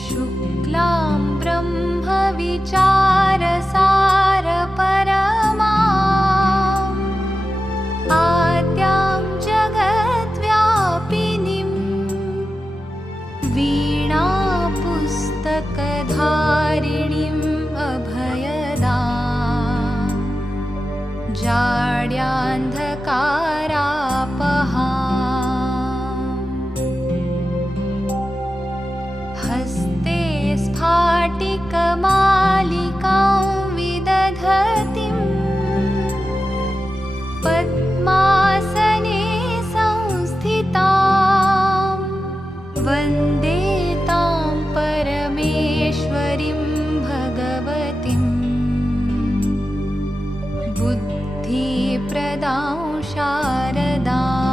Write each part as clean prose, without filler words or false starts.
शुक्लां ब्रह्मविचारसारपरमाम् आद्यां जगद्व्यापिनीं वीणापुस्तकधारिणीम् अभयदाम् जाड्यान्धकारापहाम् हस्ते स्फाटिकमालिकां विदधतीं पद्मासने संस्थितां वन्दे तां परमेश्वरीं भगवतीं बुद्धिप्रदां शारदाम्।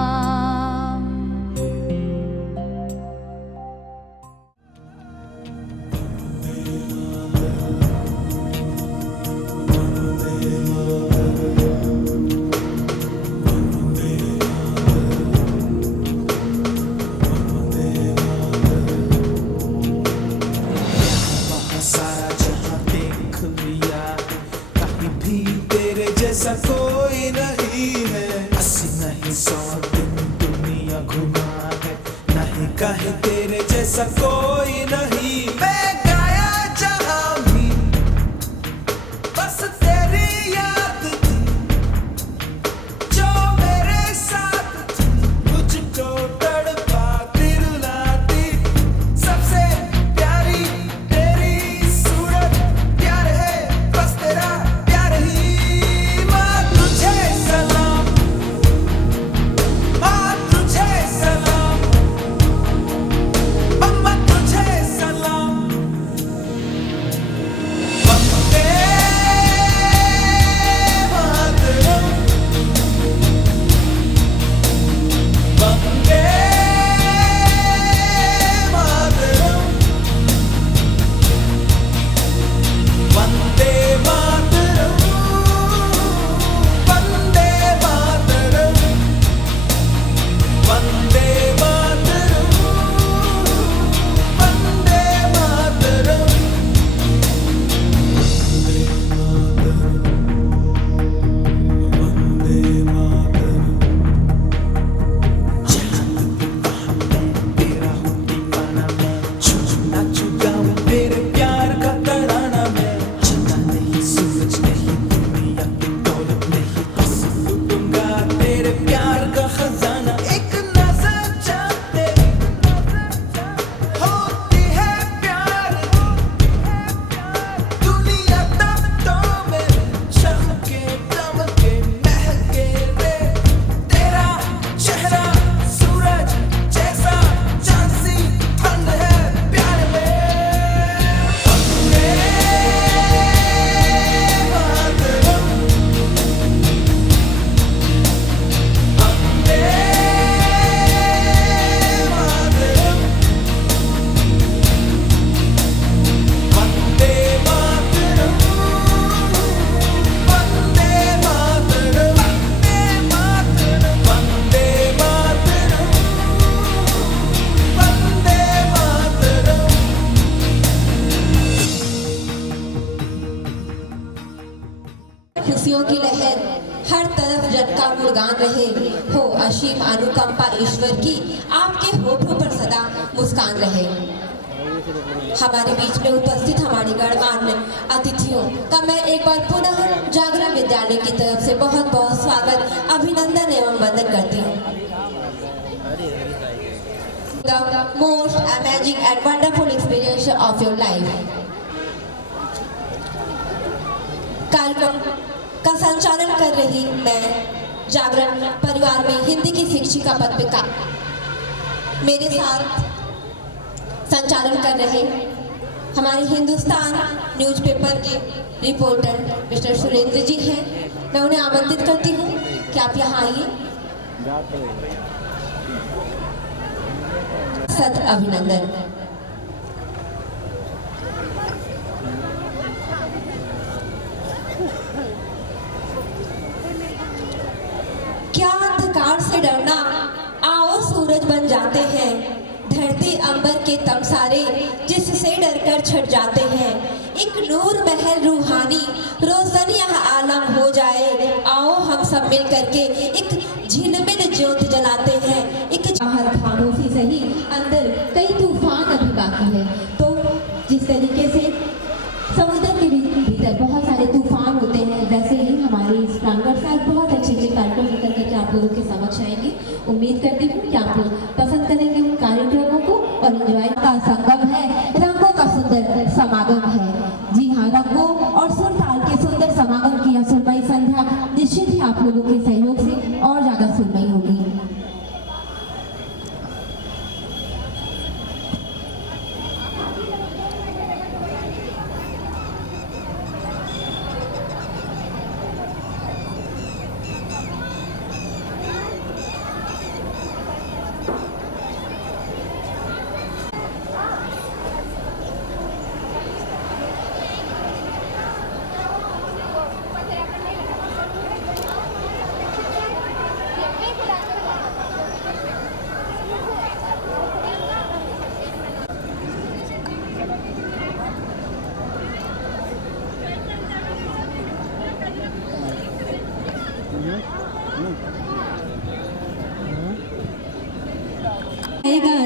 जैसा कोई नहीं है, 80 नहीं 100 दिन दुनिया घुमा है, नहीं कहे तेरे जैसा कोई नहीं। मैं गाया जहाँ भी बस तेरी याद थी, जो मेरे साथ थी, मुझको तड़पाती रुलाती। सबसे प्यारी तेरी सूरत, प्यार है बस तेरा प्यार ही। खुशियों की लहर हर तरफ जटका गुणगान रहे हो, असीम अनुकंपा ईश्वर की आपके होठों पर सदा मुस्कान रहे। हमारे बीच में उपस्थित हमारे गणमान्य अतिथियों का मैं एक बार पुनः जागरण विद्यालय की तरफ से बहुत बहुत स्वागत, अभिनंदन एवं वंदन करती हूँ। The most amazing and wonderful experience of your life। कार्यक्रम का संचालन कर रही मैं जागरण परिवार में हिंदी की शिक्षिका पद पे का मेरे साथ संचालन कर रहे हमारे हिंदुस्तान न्यूज़पेपर के रिपोर्टर मिस्टर सुरेंद्र जी हैं। मैं उन्हें आमंत्रित करती हूँ कि आप यहाँ आइए। सत अभिनंदन। क्या अंधकार से डरना, आओ सूरज बन जाते हैं। धरती बरसते अंबर के तमसारे जिससे डरकर छट जाते हैं। एक नूर महल रूहानी रोशन यह आलम हो जाए। आओ हम सब मिल करके एक झिलमिल ज्योत जलाते हैं। एक बाहर खामोशी सही, अंदर कई तूफान अभी बाकी है। तो जिस तरीके से समुद्र के भीतर बहुत सारे तूफान होते हैं, वैसे ही हमारे इस प्रांगण से आज बहुत अच्छे कार्यक्रम निकल करके आप लोगों के समक्ष आएंगे। उम्मीद करती हूँ कि आप लोग पसंद करेंगे उन कार्यक्रमों को और एंजॉय का संगम है, रंगों का सुंदर समागम है। जी हाँ, रंगों और सुर ताल के सुंदर समागम की यह सुरमई संध्या निश्चित ही आप लोगों के सहयोग से और ज्यादा सुरमई होगी।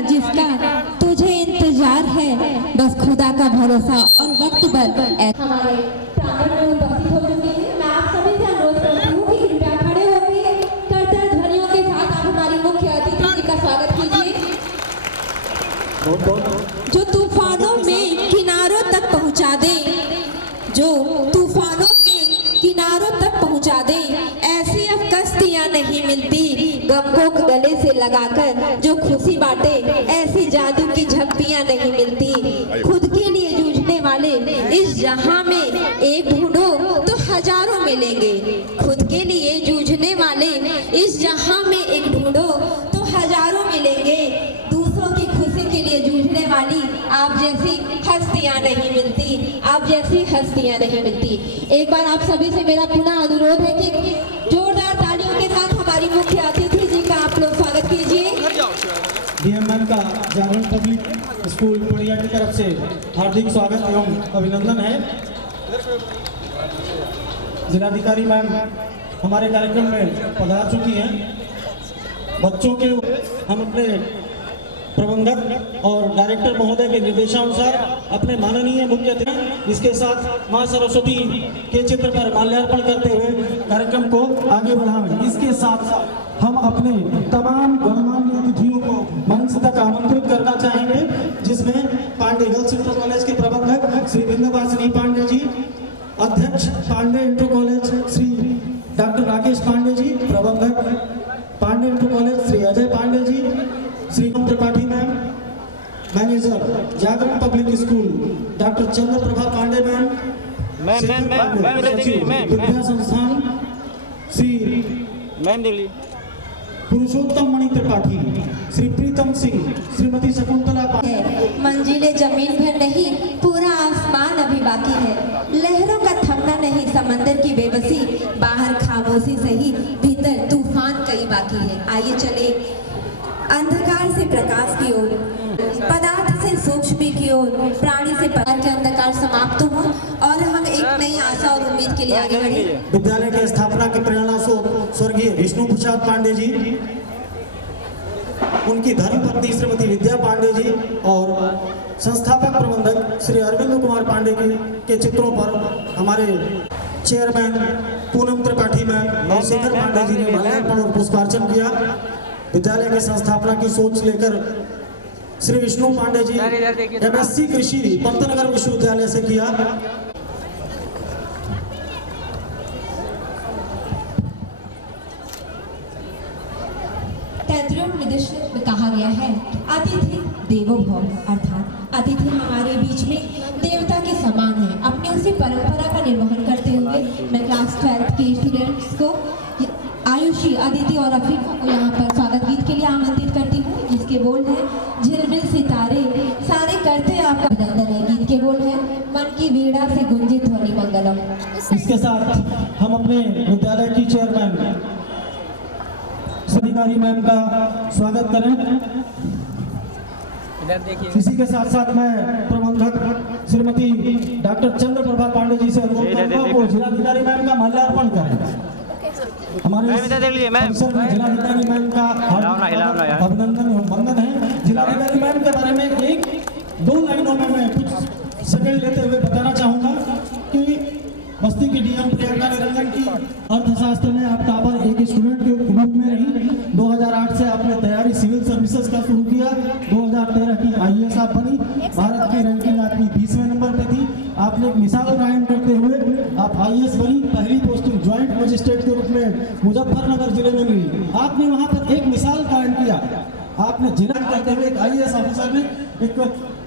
जिसका तुझे इंतजार है, बस खुदा का भरोसा और वक्त पर हमारे प्रांगण में उपस्थित हो चुके हैं। मैं आप सभी से अनुरोध करती हूँ कि कृपया खड़े होकर करताल ध्वनियों के साथ आप हमारी मुख्य अतिथि जी का स्वागत कीजिए, जो तूफानों में किनारों तक पहुँचा दे, जो तूफानों में किनारों तक पहुँचा दे। ऐसी अब कश्तियाँ नहीं मिलती गम को गले से लगाकर जो खुशी बांटे, ऐसी जादू की झप्पियाँ नहीं मिलती। खुद के लिए जूझने वाले इस जहां में एक ढूंढो तो हजारों मिलेंगे। खुद के लिए जूझने वाले इस जहां में एक ढूंढो तो हजारों मिलेंगे। दूसरों की खुशी के लिए जूझने वाली आप जैसी हस्तियां नहीं मिलती, आप जैसी हस्तियां नहीं मिलती। एक बार आप सभी से मेरा पुनः अनुरोध है कि जोरदार तालियों के साथ हमारी मुख्य अतिथि जी का आप लोग स्वागत कीजिए। डीएमएन का जागरण पब्लिक स्कूल पुड़िया की तरफ से हार्दिक स्वागत एवं अभिनंदन है। जिलाधिकारी मैम हमारे कार्यक्रम में पधार चुकी हैं। बच्चों के हम अपने प्रबंधक और डायरेक्टर महोदय के निर्देशानुसार अपने माननीय मुख्य अतिथि इसके साथ मां सरस्वती के चित्र पर माल्यार्पण करते हुए कार्यक्रम को आगे बढ़ाएं। इसके साथ हम अपने तमाम गणमान्य अतिथियों को मंच तक आमंत्रित करना चाहेंगे, जिसमें पांडे गर्ल्स इंटर कॉलेज के प्रबंधक श्री बिंदवासिनी पांडे जी, अध्यक्ष Pandey inter college Shri doctor Rakesh Pandey ji, प्रबंधक Pandey inter college Shri Ajay Pandey ji, Shri Tripathi ma'am, manager Jagran public school doctor Chandraprabha Pandey ma'am, Vidya Sansthan Shri पुरुषोत्तम मणि त्रिपाठी, श्री प्रीतम सिंह, श्रीमती शकुंतला पांडे। मंजिलें जमीन भर नहीं, पूरा आसमान अभी बाकी है। लहरों का थमना नहीं, समंदर की बेबसी, बाहर खामोशी सही, भीतर तूफान कई बाकी है। आइए चले अंधकार से प्रकाश की ओर, पदार्थ से सूक्ष्म की ओर, प्राणी से पदार्थ के अंधकार समाप्त हो और हम एक नई आशा और उम्मीद के लिए आगे बढ़े। विद्यालय के स्थापना की प्रेरणा से स्वर्गीय विष्णु प्रसाद पांडे जी, उनकी धर्मपत्नी श्रीमती विद्या पांडे जी और संस्थापक प्रबंधक श्री अरविंद कुमार पांडे के चित्रों पर हमारे चेयरमैन पूनम त्रिपाठी मैम और शेखर पांडे जी ने माल्यार्पण और पुष्पार्चन किया। विद्यालय की संस्थापना की सोच लेकर श्री विष्णु पांडे जी एमएससी कृषि पंतनगर विश्वविद्यालय से किया। निर्देश में कहा गया है अतिथि देवो भव, अर्थात अतिथि हमारे बीच में देवता के समान है। अपने उसी परंपरा का निर्वहन करते हुए मैं क्लास 12 के स्टूडेंट्स को आयुषी, अदिति और अफरीफा को यहाँ पर स्वागत गीत के लिए आमंत्रित करती हूँ, जिसके बोल है झिलमिल सितारे सारे करते आपका अभिनंदन है। गीत के बोल है मन की वीणा से गुंजित ध्वनि मंगलम। इसके साथ हम अपने विद्यालय की चेयरमैन अधिकारी मैम का स्वागत करें। इसी के साथ साथ मैं प्रबंधक श्रीमती डॉक्टर चंद्र प्रभा पांडे जी से अनुरोध करूंगा वो जिलाधिकारी मैम का माल्यार्पण करें। हमारे जिलाधिकारी मैम का अभिनंदन एवं वंदन है। जिलाधिकारी मैम के बारे में एक दो लाइनों में मैं कुछ सेकंड लेते हुए बताना चाहूंगा कि बस्ती की डीएम प्रियंका निरंजन की अर्थशास्त्र में आप टॉपर एक स्टूडेंट के रूप में रही। 2008 से आपने तैयारी सिविल सर्विसेज का शुरू किया। 2013 की आईएएस आप बनी। भारत की रैंकिंग आपकी 20वें नंबर पे थी। आपने एक मिसाल कायम करते हुए आप आईएएस बनी। पहली पोस्टिंग ज्वाइंट मजिस्ट्रेट के रूप में मुजफ्फरनगर जिले में मिली। आपने वहां पर एक मिसाल कायम किया। आपने जिला करते हुए एक आईएएस ऑफिसर ने एक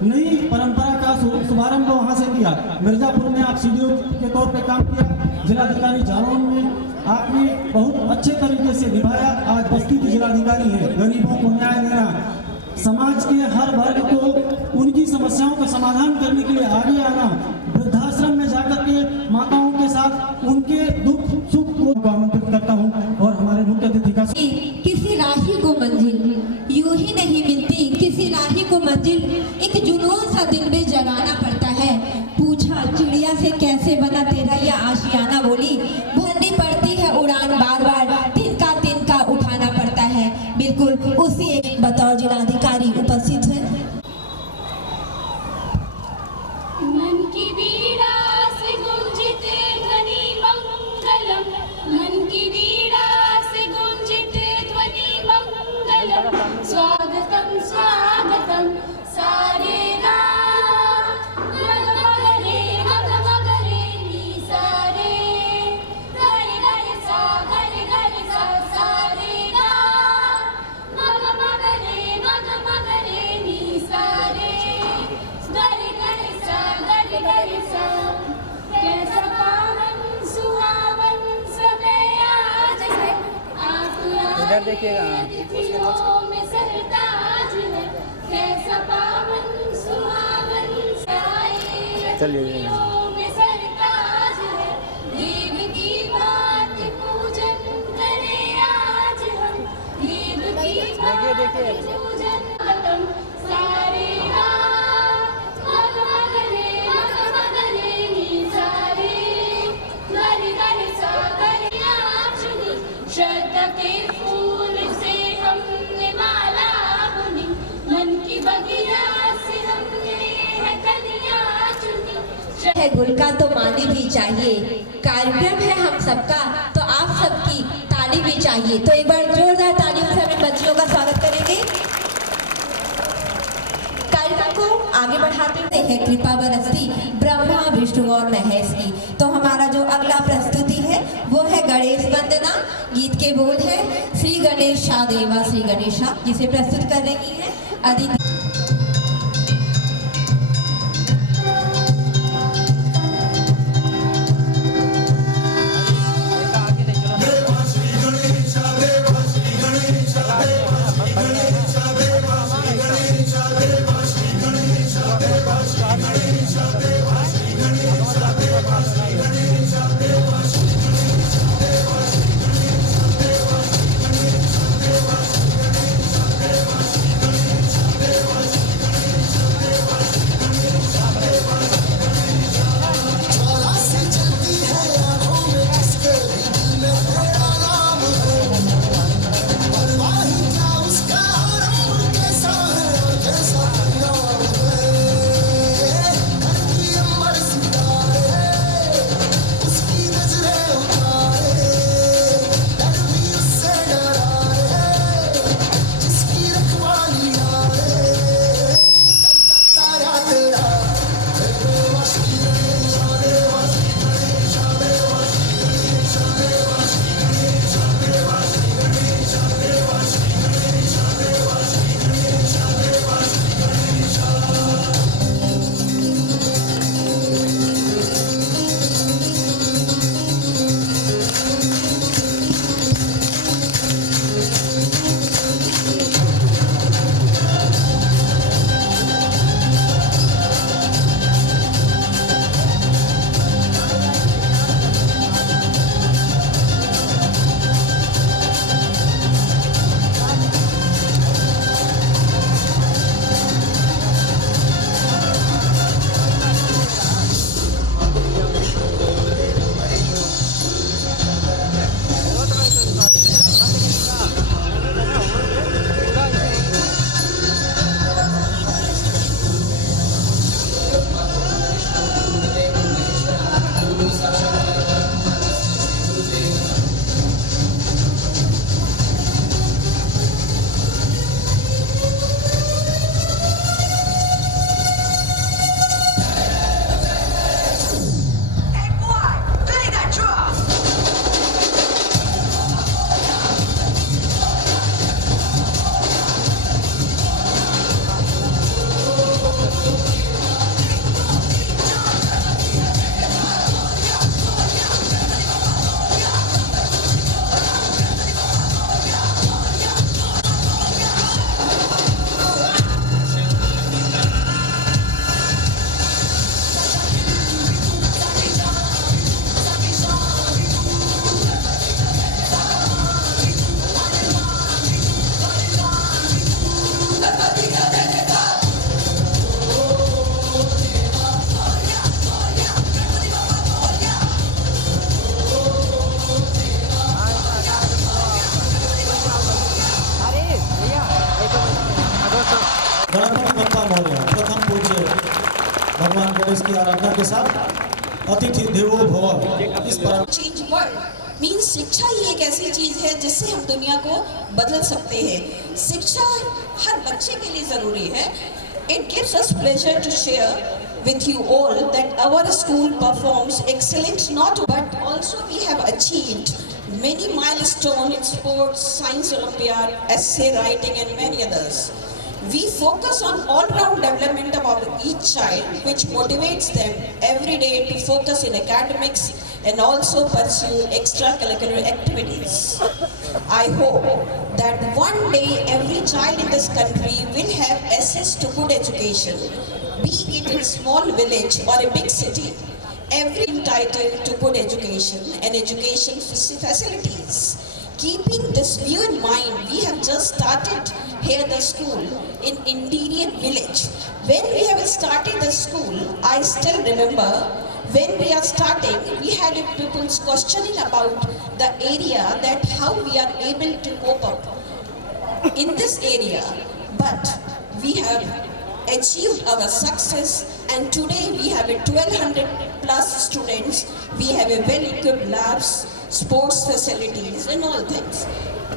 नई परंपरा का शुभारंभ वहां से किया। मिर्जापुर में आप सीडीओ के तौर पे काम किया। जिलाधिकारी जालौन में आपने बहुत अच्छे तरीके से निभाया। आज बस्ती की जिलाधिकारी है। गरीबों को न्याय देना, समाज के हर वर्ग को उनकी समस्याओं का समाधान करने के लिए आगे आना, वृद्धाश्रम में जाकर के माताओं के साथ उनके दुख सुख को आमंत्रित करता हूँ। और हमारे मुख्य अतिथि का किसी राही को मंजिल यूं ही नहीं मिलती। किसी राही को मंजिल एक जुनून सा दिल में जगाना पड़ता है। पूछा चिड़िया से कैसे बना तेरा ये आशियाना, बोली भरनी पड़ती है उड़ान बार बार, तिनका उठाना पड़ता है। बिल्कुल उसी एक बतौर जिलाधिकारी उपस्थित है। मन की बीड़ा से गुंजिते ध्वनि मंगलम, मन की बीड़ा से गुंजिते ध्वनि मंगलम। स्वागतम स्वागतम सारे गा मग मग रे नी सारे गरे सा सारे गा मग मग रे नी सारे गरे सा। कैसा पावन सुहावन समय आज है, आप तिथियों में सरताज है। कैसा पावन सुहावन तिथियों में सरताज है। देव की बात पूजन करे आज हम, देव की बात पूजन खत्म सारे श्रद्धा के फूल से हमने माला बुनी, मन की बगिया से हमने है कलियां चुनी। है गुल का तो माली भी चाहिए। कार्यक्रम है हम सबका तो आप सबकी ताली भी चाहिए। तो एक बार जोरदार तालियों से अपने बच्चियों का स्वागत करेंगे। कार्यक्रम को आगे बढ़ाते हैं कृपा बरसती ब्रह्मा विष्णु और महेश की। तो हमारा जो अगला प्रस्तुति है वो है गणेश वंदना। गीत के बोल है श्री गणेशा देवा श्री गणेशा, जिसे प्रस्तुत कर रही है अदिति। प्रार्थना के साथ अतिथि देवो भव इस पर चेंज वर्ल्ड मीन्स शिक्षा ही एक ऐसी चीज है जिससे हम दुनिया को बदल सकते हैं। शिक्षा हर बच्चे के लिए जरूरी है। It gives us pleasure to share with you all that our school performs excellent not but also we have achieved many milestones in sports, science olympiad, essay writing and many others. We focus on all-round development of each child which motivates them every day to focus in academics and also pursue extracurricular activities. I hope that one day every child in this country will have access to good education, be it in a small village or a big city. Every entitled to good education and education facilities. Keeping this view in mind, we have just started here the school in Indian village. When we have started the school, I still remember when we are starting, we had people questioning about the area that how we are able to cope up in this area. But we have achieved our success and today we have a 1200 plus students. We have a well-equipped labs, sports facilities and all things.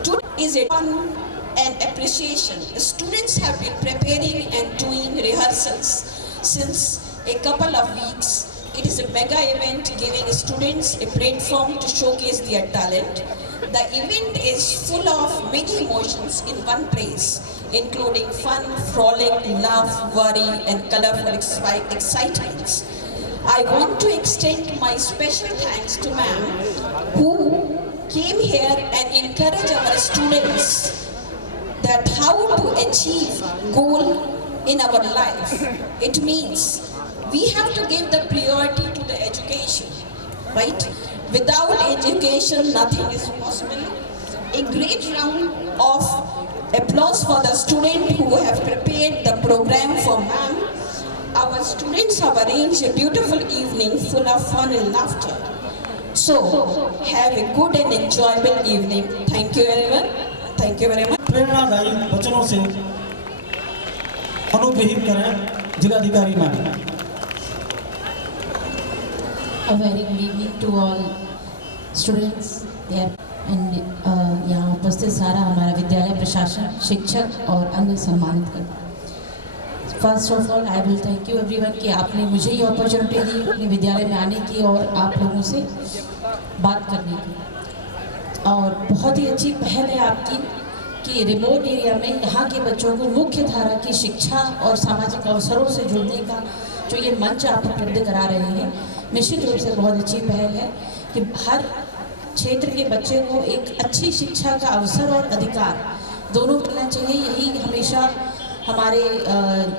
Today is a fun and appreciation. The students have been preparing and doing rehearsals since a couple of weeks. It is a mega event giving students a platform to showcase their talent. The event is full of many emotions in one place, including fun, frolic, love, worry and colorful excitements. I want to extend my special thanks to ma'am who came here and encouraged our students that how to achieve goal in our life. It means we have to give the priority to the education, right? Without education, nothing is possible. A great round of applause for the students who have prepared the program for ma'am. Our students have arranged a beautiful evening full of fun and laughter. So, have a good and enjoyable evening. Thank you everyone. Thank you very much. प्रेरणादायी वचनों से अनुग्रहित करें जिलाधिकारी ma'am. A very good evening to all students there and यहाँ उपस्थित सारा हमारा विद्यालय प्रशासन, शिक्षक और अन्य सम्मानित कर। First of all I will thank you everyone कि आपने मुझे ये अपॉर्चुनिटी दी अपने विद्यालय में आने की और आप लोगों से बात करने की। और बहुत ही अच्छी पहल है आपकी कि रिमोट एरिया में यहाँ के बच्चों को मुख्य धारा की शिक्षा और सामाजिक अवसरों से जुड़ने का जो ये मंच आप उपलब्ध करा रहे हैं, निश्चित रूप से बहुत अच्छी पहल है कि हर क्षेत्र के बच्चे को एक अच्छी शिक्षा का अवसर और अधिकार दोनों मिलना चाहिए। यही हमेशा हमारे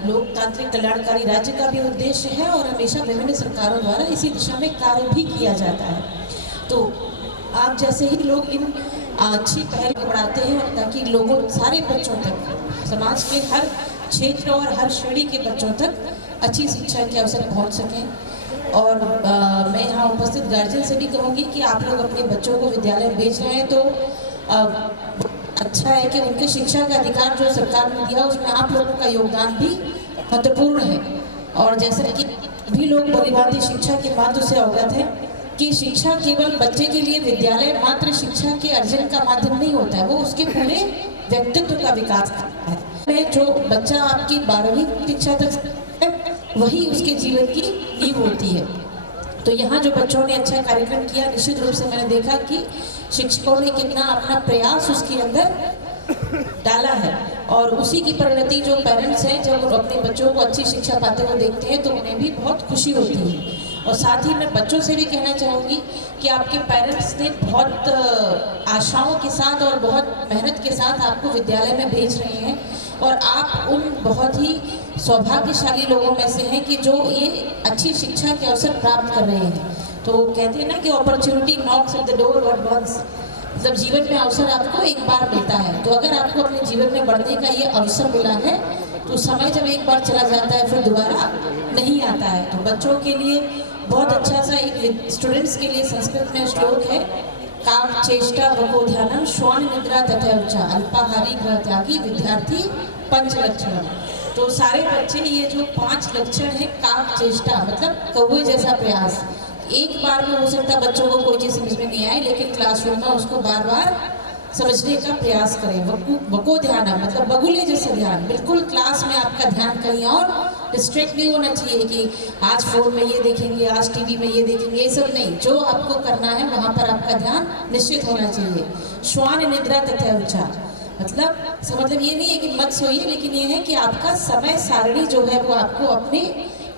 लोकतांत्रिक कल्याणकारी राज्य का भी उद्देश्य है और हमेशा विभिन्न सरकारों द्वारा इसी दिशा में कार्य भी किया जाता है। तो आप जैसे ही लोग इन अच्छी पहल को बढ़ाते हैं ताकि लोगों सारे बच्चों तक, समाज के हर क्षेत्र और हर श्रेणी के बच्चों तक अच्छी शिक्षा के अवसर पहुंच सकें। और मैं यहाँ उपस्थित गार्जियन से भी कहूँगी कि आप लोग अपने बच्चों को विद्यालय में भेज रहे हैं तो अच्छा है कि उनके शिक्षा का अधिकार जो सरकार ने दिया उसमें आप लोगों का योगदान भी महत्वपूर्ण है। और जैसा कि भी लोग भलीभांति शिक्षा के महत्व से अवगत हैं कि शिक्षा केवल बच्चे के लिए विद्यालय मात्र शिक्षा के अर्जन का माध्यम नहीं होता है, वो उसके पूरे व्यक्तित्व का विकास करता है। जो बच्चा आपकी 12वीं शिक्षा तक है वही उसके जीवन की नींव होती है। तो यहाँ जो बच्चों ने अच्छा कार्यक्रम किया, निश्चित रूप से मैंने देखा कि शिक्षकों ने कितना अपना प्रयास उसके अंदर डाला है और उसी की परिणति जो पेरेंट्स हैं जब वो अपने बच्चों को अच्छी शिक्षा पाते हुए देखते हैं तो उन्हें भी बहुत खुशी होती है। और साथ ही मैं बच्चों से भी कहना चाहूँगी कि आपके पेरेंट्स ने बहुत आशाओं के साथ और बहुत मेहनत के साथ आपको विद्यालय में भेज रहे हैं और आप उन बहुत ही सौभाग्यशाली लोगों में से हैं कि जो ये अच्छी शिक्षा के अवसर प्राप्त कर रहे हैं। तो कहते हैं ना कि opportunity knocks at the door but once, मतलब जीवन में अवसर आपको एक बार मिलता है। तो अगर आपको अपने जीवन में बढ़ने का ये अवसर मिला है तो समय जब एक बार चला जाता है फिर दोबारा नहीं आता है। तो बच्चों के लिए बहुत अच्छा सा एक स्टूडेंट्स के लिए संस्कृत में श्लोक है, काम चेष्टा वको ध्यानम श्वान निद्रा तथा उच्चा अल्पाहारी ग्रह त्यागी विद्यार्थी पंचलक्षण। तो सारे बच्चे ये जो 5 लक्षण है काक चेष्टा मतलब कौवे जैसा प्रयास, एक बार में हो सकता बच्चों को कोई चीज़ समझ में नहीं आए, लेकिन क्लासरूम में उसको बार बार समझने का प्रयास करें। बको ध्यान मतलब बगुले जैसे ध्यान, बिल्कुल क्लास में आपका ध्यान कहीं और डिस्ट्रैक्ट नहीं होना चाहिए कि आज फोन में ये देखेंगे, आज टीवी में ये देखेंगे, ये सब नहीं। जो आपको करना है वहाँ पर आपका ध्यान निश्चित होना चाहिए। श्वान निद्रा तथा ऊंचा मतलब ये नहीं है कि मत सोइए, लेकिन ये है कि आपका समय सारणी जो है वो आपको अपनी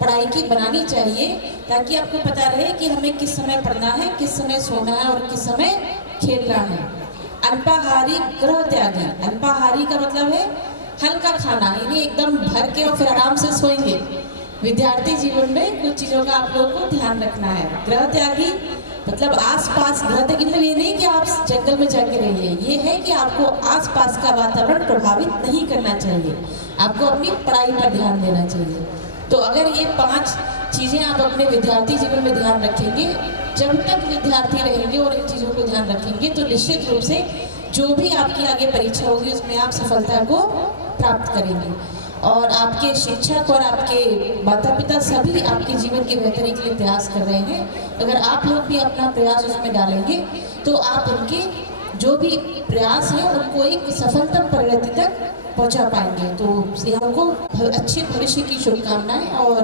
पढ़ाई की बनानी चाहिए, ताकि आपको पता रहे कि हमें किस समय पढ़ना है, किस समय सोना है और किस समय खेलना है। अल्पाहारी ग्रह त्यागी, अल्पाहारी का मतलब है हल्का खाना, यानी एकदम भर के और फिर आराम से सोएंगे। विद्यार्थी जीवन में कुछ चीज़ों का आप लोगों को ध्यान रखना है। ग्रह त्यागी मतलब आसपास, ग्रह त्यागी मतलब ये नहीं कि आप जंगल में जाके रहिए, ये है कि आपको आसपास का वातावरण प्रभावित नहीं करना चाहिए, आपको अपनी पढ़ाई पर ध्यान देना चाहिए। तो अगर ये 5 चीज़ें आप अपने विद्यार्थी जीवन में ध्यान रखेंगे, जब तक विद्यार्थी रहेंगे और इन चीज़ों को ध्यान रखेंगे, तो निश्चित रूप से जो भी आपकी आगे परीक्षा होगी उसमें आप सफलता को प्राप्त करेंगे। और आपके शिक्षक और आपके माता पिता सभी आपके जीवन के बेहतरी के लिए प्रयास कर रहे हैं। अगर आप लोग भी अपना प्रयास उसमें डालेंगे तो आप उनके जो भी प्रयास हैं उनको एक सफलतम प्रगति तक पहुंचा पाएंगे। तो यहाँ को अच्छे भविष्य की शुभकामनाएं और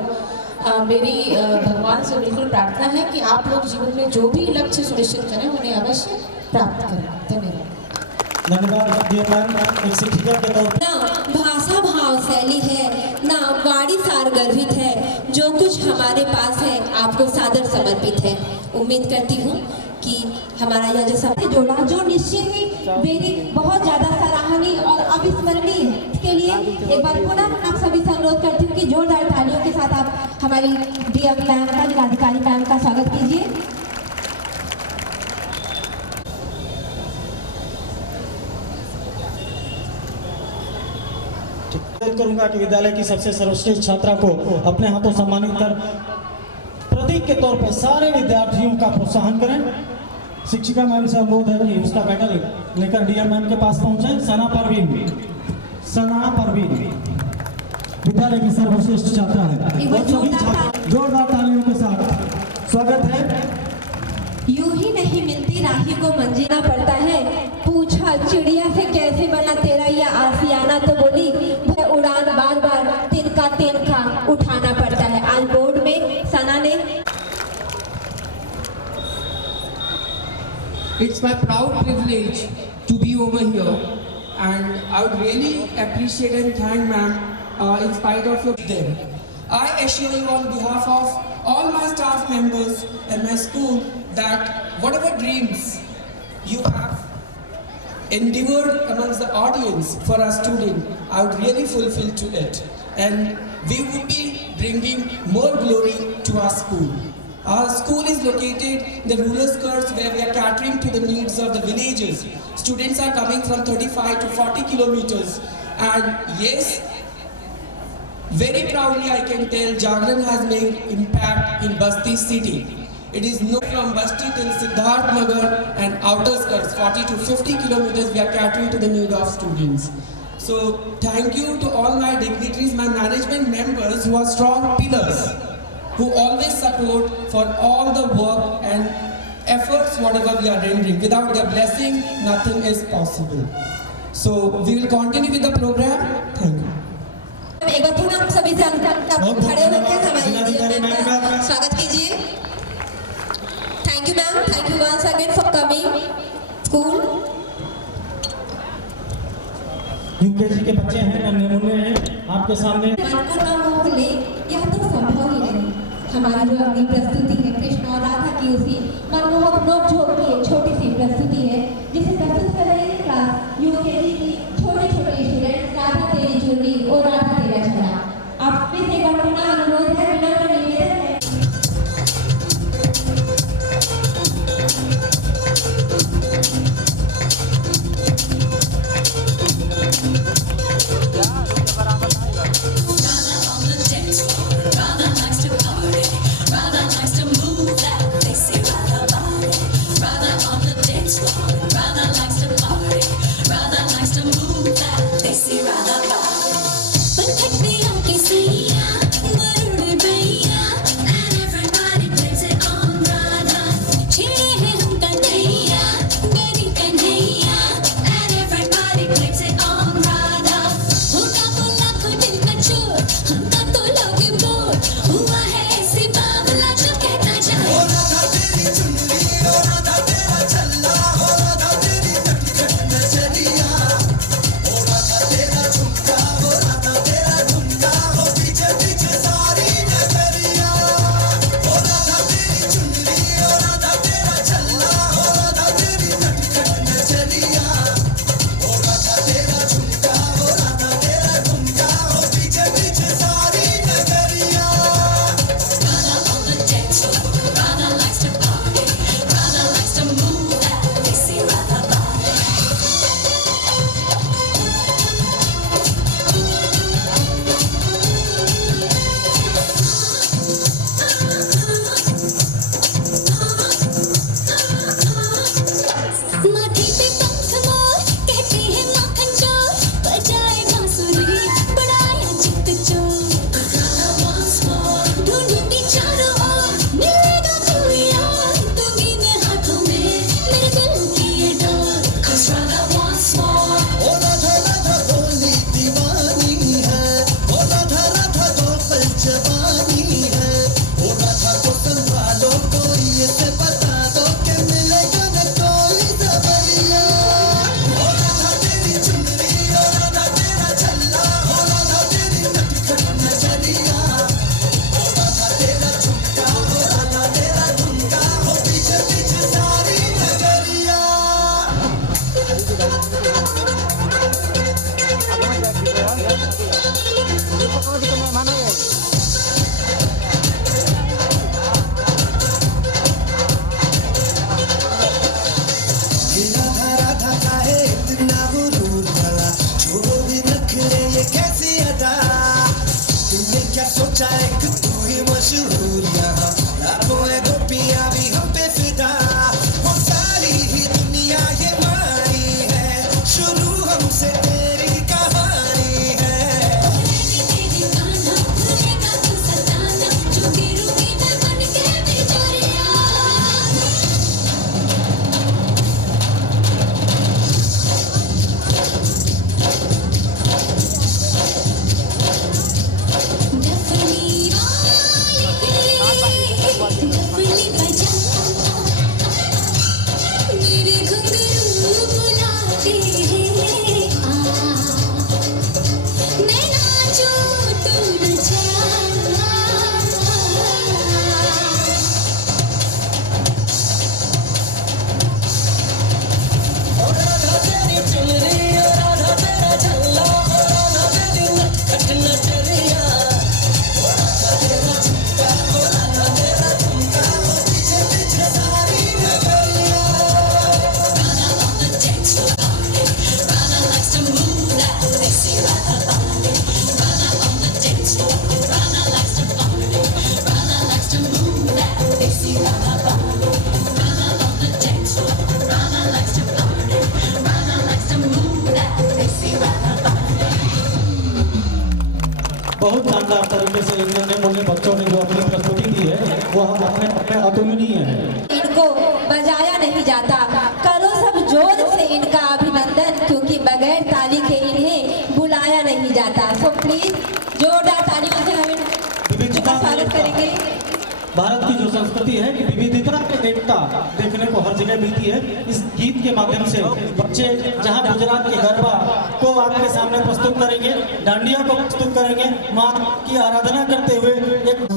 मेरी भगवान से बिल्कुल प्रार्थना है कि आप लोग जीवन में जो भी लक्ष्य सुनिश्चित करें उन्हें अवश्य प्राप्त करें। धन्यवाद। धन्यवाद डियर मैम। एक शिक्षिका के तौर पर ना भाषा भाव शैली है, ना वाणी सार गर्भित है, जो कुछ हमारे पास है आपको सादर समर्पित है। उम्मीद करती हूँ कि हमारा यह जो सब जोड़ा जो निश्चित ही मेरी बहुत ज़्यादा सराहनीय और अविस्मरणीय है, इसके लिए एक बार पुनः आप सभी से अनुरोध करती हूँ कि जोरदार तालियों के साथ आप हमारी डीएम मैम का, जिलाधिकारी मैम का स्वागत कीजिए। करूंगा कि विद्यालय की सबसे सर्वश्रेष्ठ छात्रा को अपने हाथों सम्मानित कर प्रतीक के तौर पर सारे विद्यार्थियों का प्रोत्साहन करें। शिक्षिका मैम से अनुरोध है कि उसका मेडल लेकर डीएम मैम के पास पहुंचे। सना परवीन विद्यालय की सर्वश्रेष्ठ छात्रा है और सभी छात्र जोरदार तालियों के साथ स्वागत है। यूं ही नहीं मिलती राही को मंजिला पड़ता है, पूछा चिड़िया से कैसे बना तेरा यह आसियाना, तो बोली वह उड़ान बार बार तिनका उठाना पड़ता है। आज बोर्ड में सना ने It's my proud privilege to be over here, and I would really appreciate and thank ma'am in spite of your them. I assure you on behalf of all my staff members and my school that whatever dreams you have endeavored amongst the audience for our student, I would really fulfill to it, and we would be bringing more glory to our school. Our school is located in the rural skirts where we are catering to the needs of the villages. Students are coming from 35 to 40 kilometers, and yes, very proudly I can tell Jagran has made impact in Basti city. It is known from Basti till Siddharth Nagar and outer skirts 40 to 50 kilometers we are catering to the need of students. So thank you to all my dignitaries, my management members who are strong pillars, who always support for all the work and efforts whatever we are rendering. Without their blessing, nothing is possible. So we will continue with the program. Thank you. एक बार पुनः आप सभी से खड़े होकर हमारी DM ma'am का स्वागत कीजिए। Thank you ma'am, thank you once again for coming school. UKG के बच्चे हैं, नमूने हैं आपके सामने। मन को न मोह ले यह तो संभव ही नहीं। हमारी जो अगली प्रस्तुति है कृष्ण और राधा की उसी मनमोहक नोक-झोंक की एक छोटी सी प्रस्तुति है, जिसे प्रस्तुत कर रही है क्लास यूकेजी की छोटे स्टूडेंट राधा तेरी चुनरी और राधा तेरा झंडा। आप में से एक बार पुनः अनुरोध है, विनम्र निवेदन है। Radha likes to move that sexy Radha body. मूल्य बच्चों ने जो अपनी प्रस्तुति दी है वो हम अपने अतुलनीय है। इनको बजाया नहीं जाता, करो सब जोर से इनका अभिनंदन, क्योंकि बगैर ताली के इन्हें बुलाया नहीं जाता। सो प्लीज जोरदार तालियों से हम इनका स्वागत करेंगे। भारत की जो संस्कृति है कि विविधता में एकता देखने को हर जगह मिलती है। इस गीत के माध्यम से बच्चे जहां गुजरात के गरबा को आपके सामने प्रस्तुत करेंगे, डांडिया को प्रस्तुत करेंगे, मां की आराधना करते हुए एक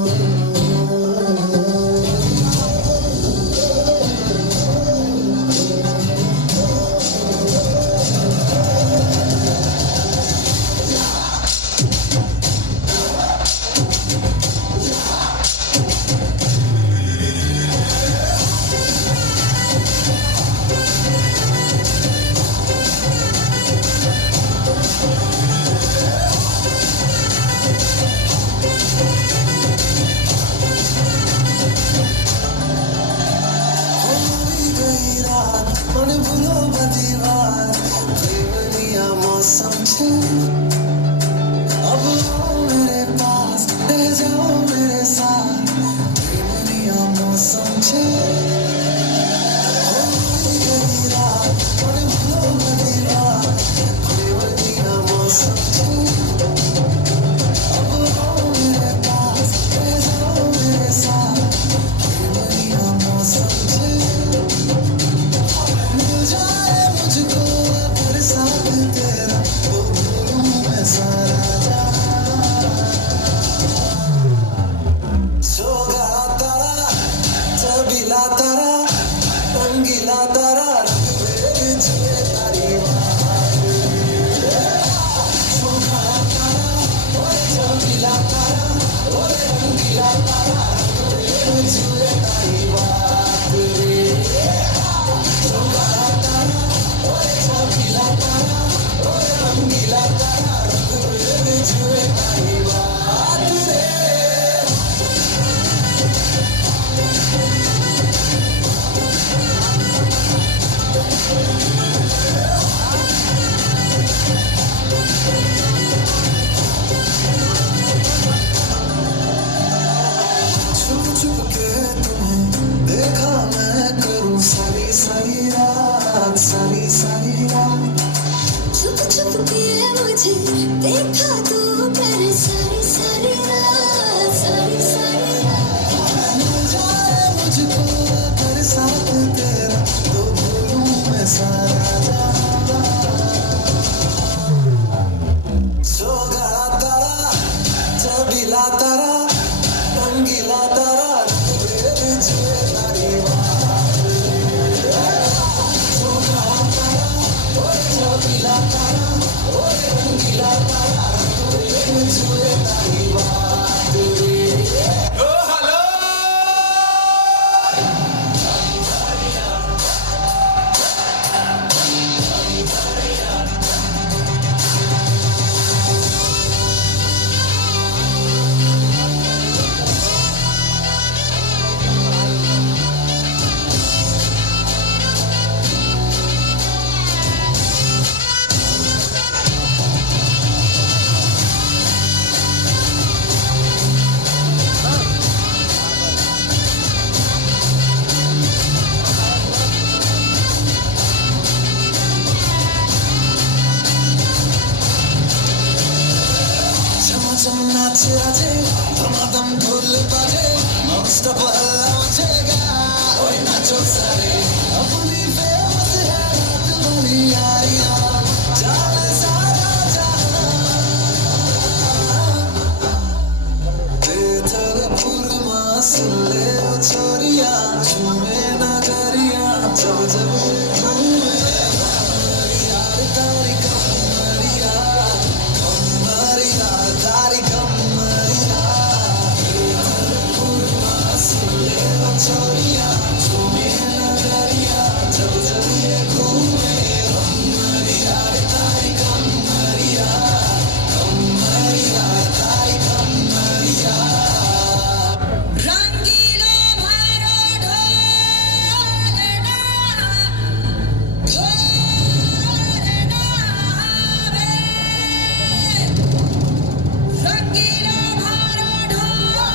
रंगीला भारो ढोल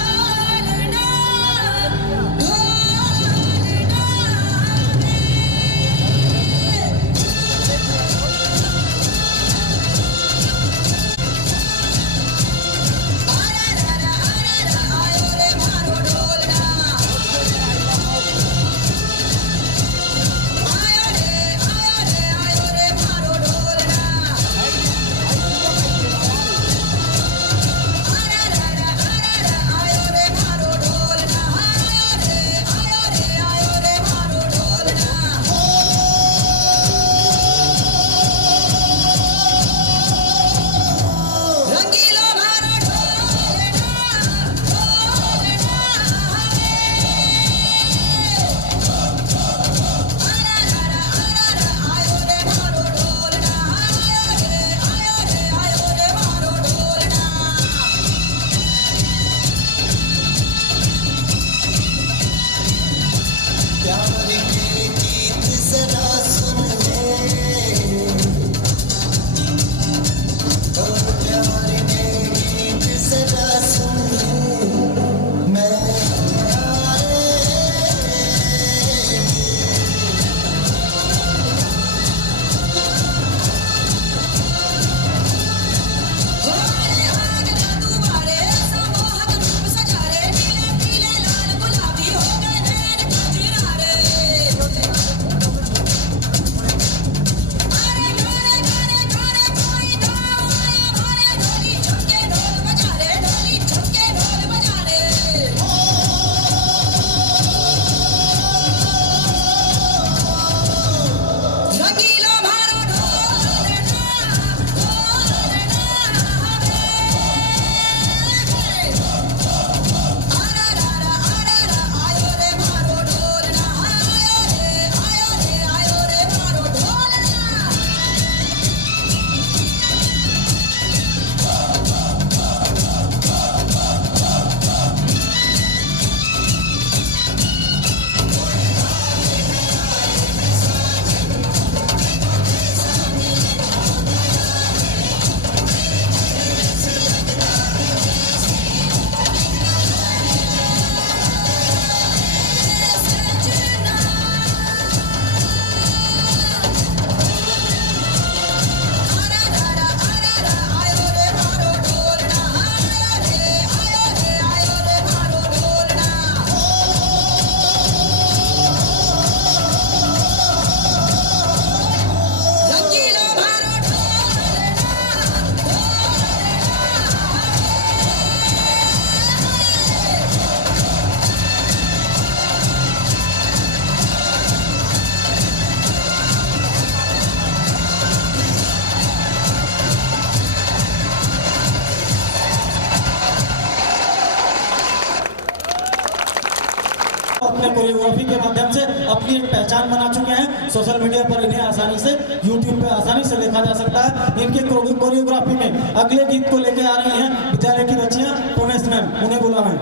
अपने कोरियोग्राफी के माध्यम से अपनी एक पहचान बना चुके हैं। सोशल मीडिया पर इन्हें आसानी से यूट्यूब पे आसानी से देखा जा सकता है। इनके कोरियोग्राफी में अगले गीत को लेके आ रही हैं विद्यालय की बच्चियां प्रवेश मैम, उन्हें बुलाएं।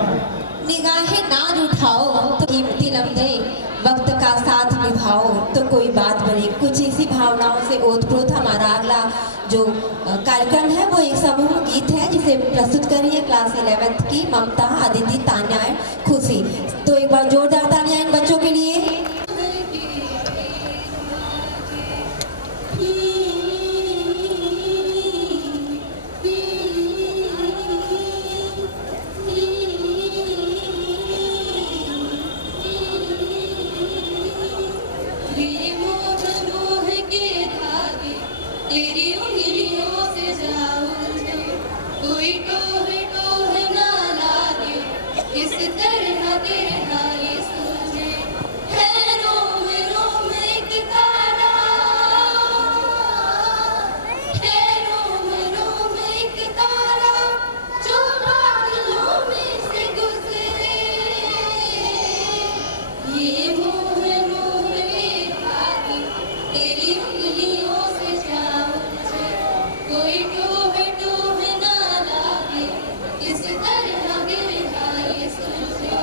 निगाहें ना उठाओ तो कीमती लम्हे वक्त का साथ निभाओ तो कोई बात बने। कुछ इसी भावनाओं से ओतप्रोत हमारा अगला जो कार्यक्रम है वो एक समूह गीत है जिसे प्रस्तुत कर रही है क्लास 11th की ममता, अदिति, तान्या एंड खुशी। तो एक बार जोरदार तालियां इन बच्चों के लिए। तेरी उंगलियों से जाऊं कोई टोहे टोहे ना लागे किस तरह तेरा ये सूझे है रोम रोम एक तारा है रोम रोम एक तारा जो बादलों में से गुजरे ये मोह मोह के धागे तेरी उंगलियों से कोई टोहे टोहे ना लागे किस तरह गिरा ये सूझे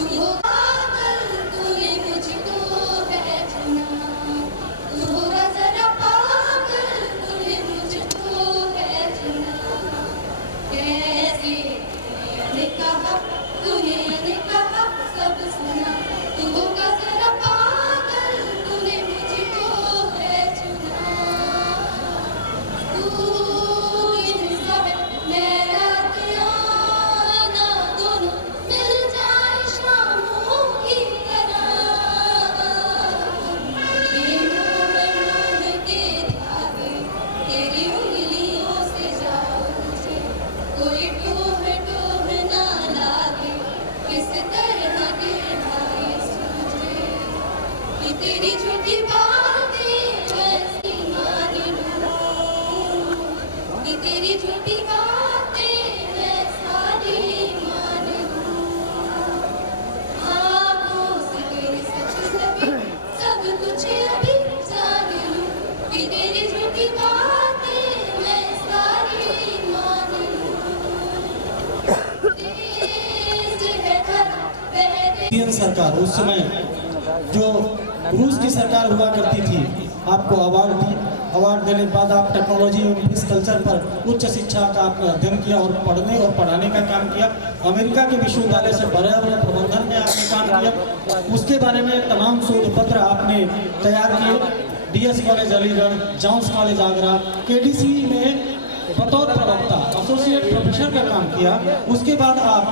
तू पागल तूने मुझको है चुना तू होगा जरा पागल तूने मुझको है चुना कैसे तूने कहा सब सुना तू होगा जरा पागल तूने मुझको है चुना तेरी झूठी बातें वैसी मान लूं कि तेरी झूठी बातें मैं सारी मान लूं आँखों से तेरी सच सभी सब कुछ अभी जान लूं कि तेरी झूठी बातें मैं सारी मान लूं तेज है खत बहते सरकार उस समय जो रूस की सरकार हुआ करती थी आपको अवार्ड देने के बाद आप टेक्नोलॉजी और फिजिक्स कल्चर पर उच्च शिक्षा का आपने अध्ययन किया और पढ़ने और पढ़ाने का काम किया। अमेरिका के विश्वविद्यालय से पर्यावरण प्रबंधन में आपने काम किया। उसके बारे में तमाम शोध पत्र आपने तैयार किए। DS college Aligarh, John's college Agra, KDC में बतौर प्रवक्ता एसोसिएट प्रोफेसर का काम किया। उसके बाद आप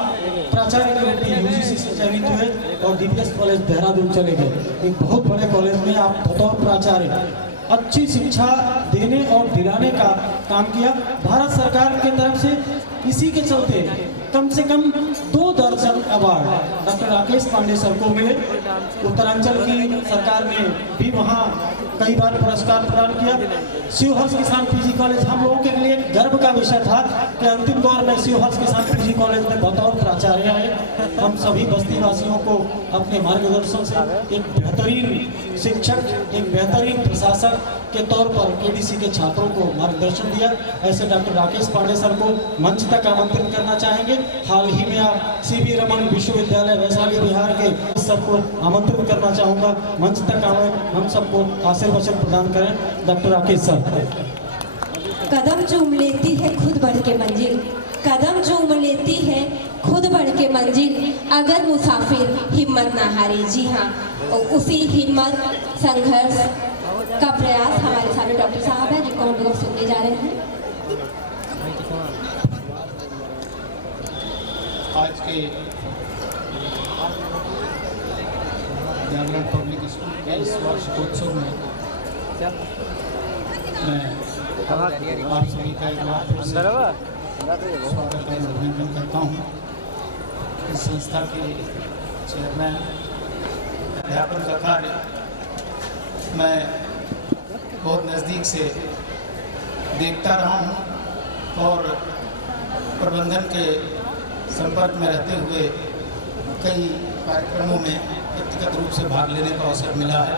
प्राचार्य के रूप में UGC से चयनित हुए और DPS कॉलेज देहरादून चले गए। एक बहुत बड़े कॉलेज में आप बतौर प्राचार्य अच्छी शिक्षा देने और दिलाने का काम किया। भारत सरकार की तरफ से इसी के चलते कम से कम 2 दर्जन award doctor Rakesh Pandey sir को मिले। उत्तरांचल की सरकार ने भी वहाँ कई बार पुरस्कार प्रदान किया। शिवहर्ष किसान PG कॉलेज हम लोगों के लिए गर्व का विषय था कि अंतिम दौर में शिवहर्ष किसान PG कॉलेज में बतौर प्राचार्य आए। हम सभी बस्ती वासियों को अपने मार्गदर्शन से एक बेहतरीन शिक्षक, एक बेहतरीन प्रशासक के तौर पर KDC के छात्रों को मार्गदर्शन दिया। ऐसे डॉक्टर राकेश पांडे सर को मंच तक आमंत्रित करना चाहेंगे। हाल ही में आप CV रमन विश्वविद्यालय वैशाली बिहार के सबको आमंत्रित करना चाहूँगा। मंच तक आए, हम सबको आशीर्वचन प्रदान करें। Doctor Rakesh sir. कदम चूम लेती है खुद बढ़ के मंजिल, कदम चूम लेती है खुद बढ़ के मंजिल, अगर मुसाफिर हिम्मत ना हारे। जी हाँ, उसी हिम्मत संघर्ष का प्रयास हमारे सामने डॉक्टर साहब हैं जिनको हम लोग सुनने जा रहे हैं। आज के जागरण पब्लिक स्कूल के इस वार्षिकोत्सव में मैं आप सभी का एक बार फिर से स्वागत और अभिनंदन करता हूँ। इस संस्था के चेयरमैन अध्यापन का कार्य मैं बहुत नज़दीक से देखता रहा हूँ और प्रबंधन के संपर्क में रहते हुए कई कार्यक्रमों में व्यक्तिगत रूप से भाग लेने का अवसर मिला है।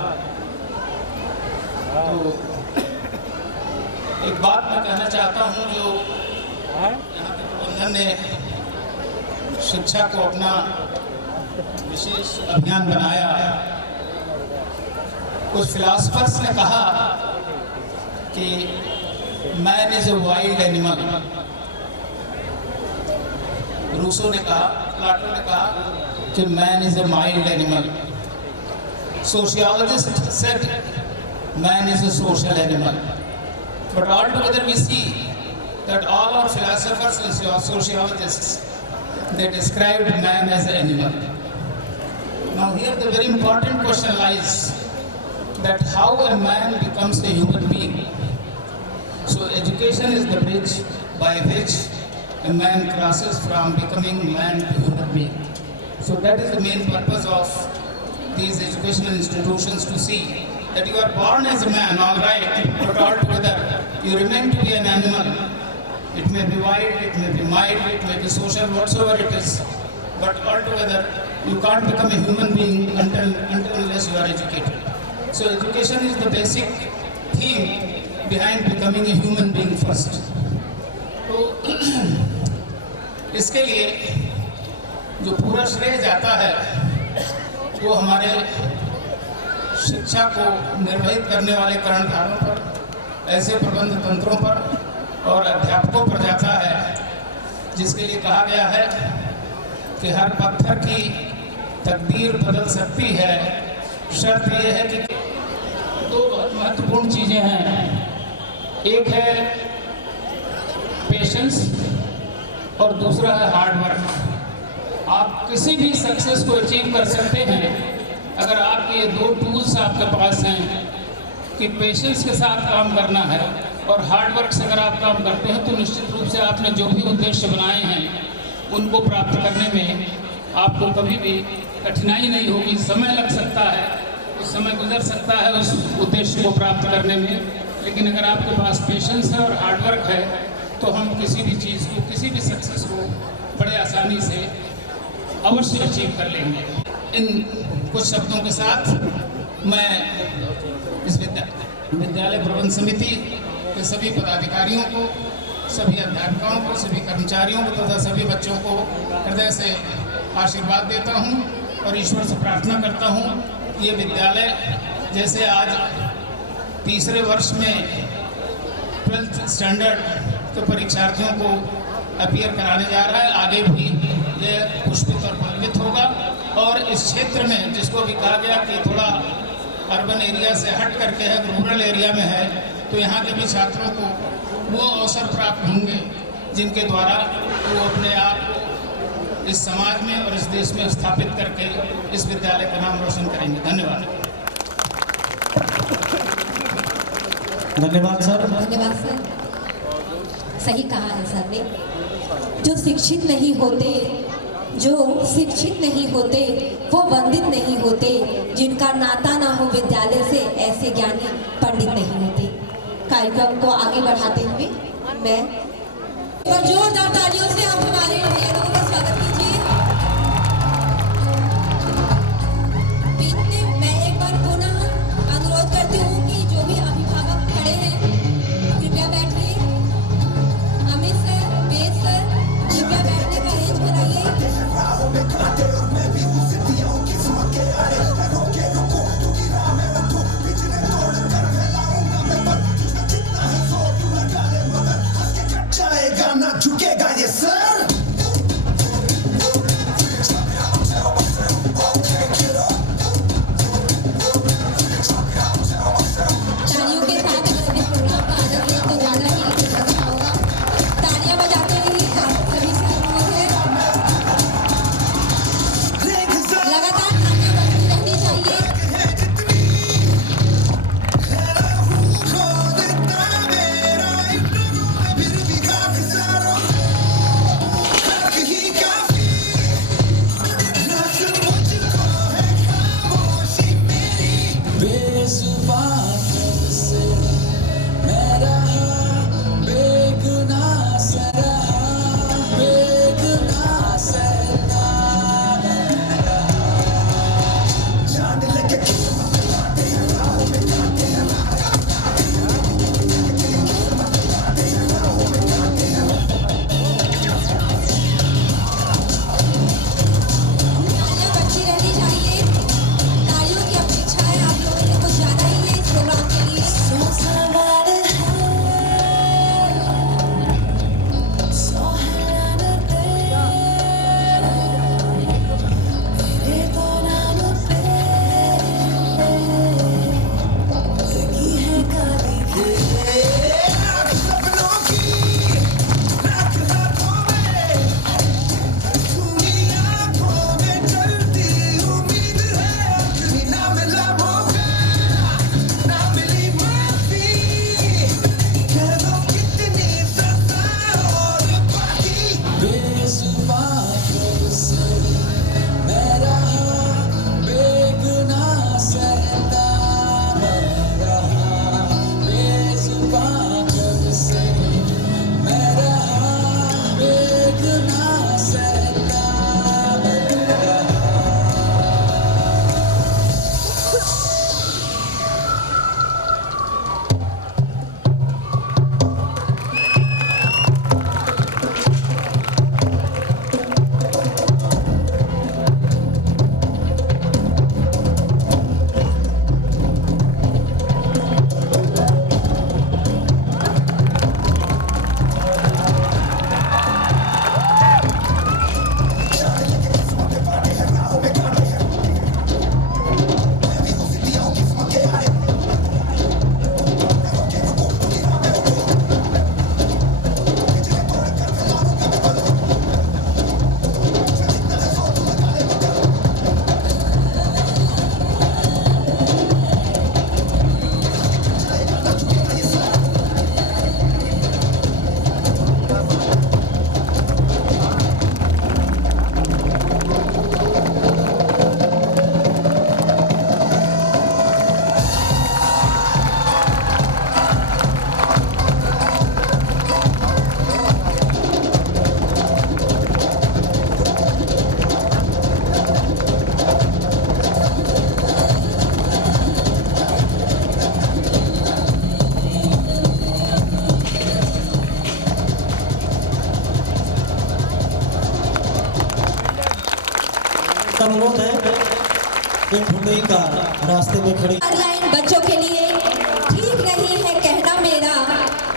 तो एक बात मैं कहना चाहता हूँ, जो यहाँ के प्रबंधन ने शिक्षा को अपना विशेष अभियान बनाया। कुछ फिलासफर्स ने कहा कि man is a wild animal. Rousseau ने कहा, प्लाटो ने कहा कि man is a mild animal. Sociologist said man is a social animal. But altogether we see that all our philosophers and sociologists, they described man as an animal. Now here the very important question lies, that how a man becomes a human being. So education is the bridge by which a man crosses from becoming man to human being. So that is the main purpose of these educational institutions, to see that you are born as a man, all right, but altogether you remain to be an animal. It may be wild, it may be mild, it may be social, whatsoever it is, but altogether you can't become a human being until unless you are educated. So education is the basic theme behind becoming a human being first. तो इसके लिए जो पूरा श्रेय जाता है वो हमारे शिक्षा को निर्वहित करने वाले कर्णधारों पर, ऐसे प्रबंध तंत्रों पर और अध्यापकों पर जाता है, जिसके लिए कहा गया है कि हर पत्थर की तकदीर बदल सकती है, शर्त यह है कि दो बहुत महत्वपूर्ण चीज़ें हैं। एक है पेशेंस और दूसरा है हार्ड वर्क। आप किसी भी सक्सेस को अचीव कर सकते हैं अगर आपके ये दो टूल्स आपके पास हैं कि पेशेंस के साथ काम करना है और हार्ड वर्क से अगर आप काम करते हैं तो निश्चित रूप से आपने जो भी उद्देश्य बनाए हैं उनको प्राप्त करने में आपको कभी भी कठिनाई नहीं होगी। समय लग सकता है, उस समय गुजर सकता है उस उद्देश्य को प्राप्त करने में, लेकिन अगर आपके पास पेशेंस है और हार्ड वर्क है तो हम किसी भी चीज़ को, किसी भी सक्सेस को बड़े आसानी से अवश्य अचीव कर लेंगे। इन कुछ शब्दों के साथ मैं इस विद्यालय प्रबंध समिति के सभी पदाधिकारियों को, सभी अध्यापकों को, सभी कर्मचारियों को तथा सभी बच्चों को हृदय से आशीर्वाद देता हूं और ईश्वर से प्रार्थना करता हूं। ये विद्यालय जैसे आज तीसरे वर्ष में 12th स्टैंडर्ड के परीक्षार्थियों को अपीयर कराने जा रहा है, आगे भी ये पुष्पित और पल्लवित होगा। और इस क्षेत्र में जिसको भी कहा गया कि थोड़ा अर्बन एरिया से हट करके है, रूरल एरिया में है, तो यहाँ के भी छात्रों को वो अवसर प्राप्त होंगे जिनके द्वारा वो अपने आप को इस समाज में और इस देश में स्थापित करके इस विद्यालय का नाम रोशन करेंगे। धन्यवाद। धन्यवाद सर। धन्यवाद सर। सही कहा है सर ने। जो शिक्षित नहीं होते वो वंदित नहीं होते, जिनका नाता ना हो विद्यालय से ऐसे ज्ञानी पंडित नहीं होते। कार्यक्रम को आगे बढ़ाते हुए मैं और जोरदार तालियों से आप हमारे भैया लोगों का स्वागत कीजिए। मैं एक बार पुनः अनुरोध करती हूँ कि जो भी अभिभावक खड़े हैं कृपया बैठिए। अमित सर, वेद सर, कृपया बैठने का अरेंज कराइए। झुकेगा ये सर। एक हुंडई कार रास्ते में खड़ी। लाइन बच्चों के लिए, ठीक नहीं है कहना मेरा,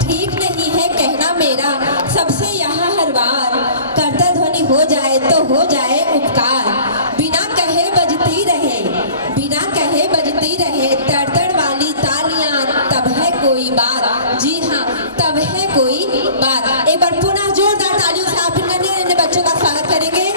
ठीक नहीं है कहना मेरा, सबसे यहाँ हर बार करता ध्वनि हो जाए तो हो जाए उपकार, बिना कहे बजती रहे, बिना कहे बजती रहे तड़तड़ वाली तालियां, तब है कोई बात, जी हाँ तब है कोई बात। एक बार पुनः जोरदार तालियों से आप इन नन्हे बच्चों का स्वागत करेंगे।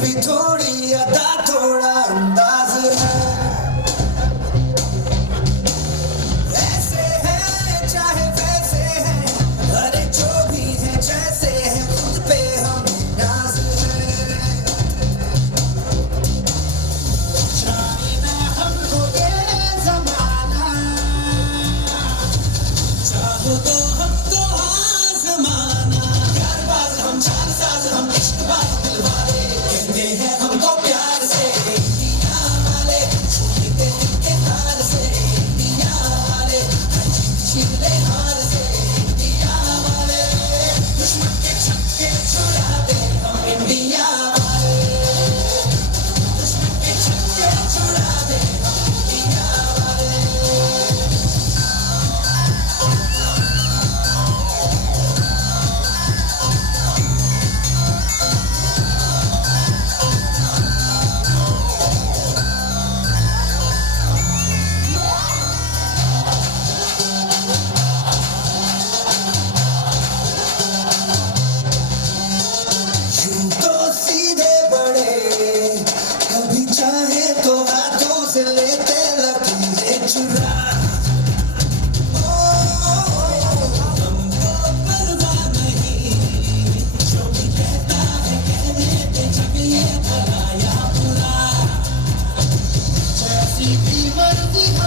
भी थोड़ी अदा थोड़ा अंदाज है, ऐसे है चाहे वैसे है, अरे जो भी है जैसे है, खुद पे हम नाज है। जाने ना हमको ये जमाना, चाहो तो हम तो आजमाना, यारबाज हम जानसाज हम इश्कबाज दिलवाले, कहते हैं हमको प्यार से इंडिया वाले, छूते दिल के तार से इंडिया वाले, छीले हार से इंडिया वाले, दुश्मन के छक्के छुड़ा दे हम इंडिया वाले, दुश्मन के छक्के छुड़ा दे हम इंडिया वाले। यूं तो सीधे बड़े, कभी चाहे तो हाथों से लेते लकीरें चुरा, हमको परवाह नहीं, जो भी कहता है कहने दे, जग ये भला या बुरा, जैसी भी मर्जी हो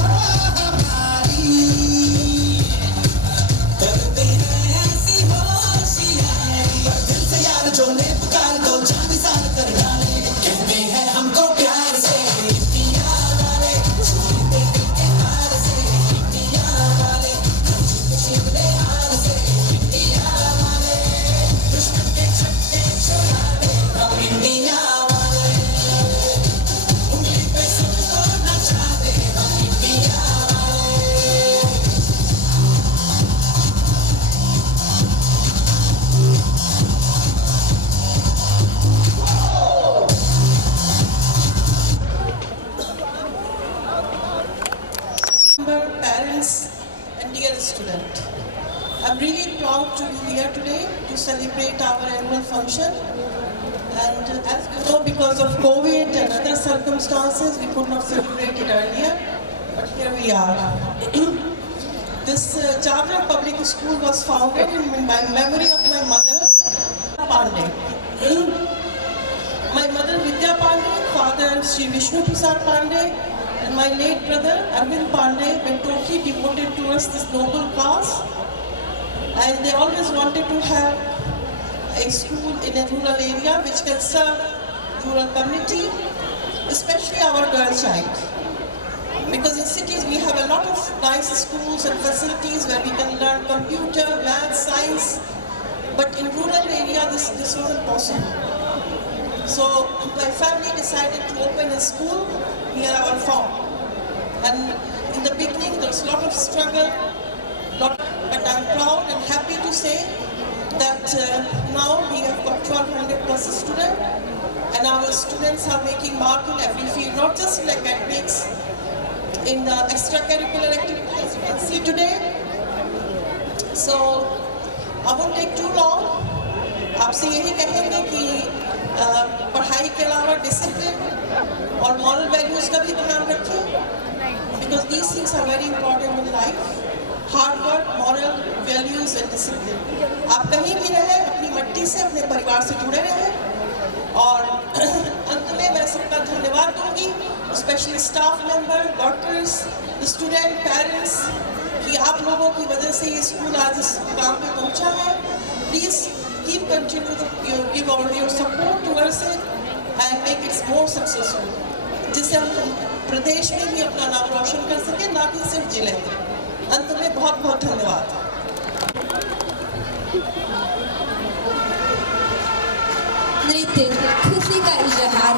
हमारी, करते हैं ऐसी होशियारी, पर दिल से यार जो ने पुकार दो जान निसार कर डाले, कहते हैं हमको प्यार से इंडिया वाले, छूते दिल के तार से इंडिया वाले, छीले हार से इंडिया वाले, दुश्मन के छक्के छुड़ा दे हम इंडिया वाले, उंगली पे सबको नचा दे हम इंडिया वाले। Parents and dear student, I'm really proud to be here today to celebrate our annual function. And as you know, because of COVID and other circumstances, we could not celebrate it earlier, but here we are. This Jagran Public School was founded in my memory of my mother, Pandey. My mother Vidya Pandey, father Sri Vishnu Prasad Pandey, and my late brother Arvind Pandey were totally devoted towards this noble cause, and they always wanted to have a school in a rural area which can serve rural community, especially our girl child. Because in cities we have a lot of nice schools and facilities where we can learn computer, math, science, but in rural area this wasn't possible. So my family decided to open a school near our farm. And in the beginning there was a lot of struggle, but I'm proud and happy to say that now we have got 1200 plus students, and our students are making mark in every field, not just in academics, in the extracurricular activities as you can see today. So I won't take too long. आपसे यही कहेंगे कि पढ़ाई के अलावा discipline और moral values का भी ध्यान रखें, because these things are very important in life. Hard work, moral values and discipline. आप कहीं भी रहे अपनी मट्टी से, अपने परिवार से जुड़े रहें। और अंत में मैं सबका धन्यवाद दूंगी, specially staff member, doctors, student, parents, कि आप लोगों की वजह से ये स्कूल आज इस मुकाम पे पहुंचा है। Please keep continue to give all your support towards it and make its more successful, जिससे हम प्रदेश में भी अपना नाम रोशन कर सकें, ना कि सिर्फ जिले में। अंत बहुत बहुत धन्यवाद। नृत्य खुशी का इजहार।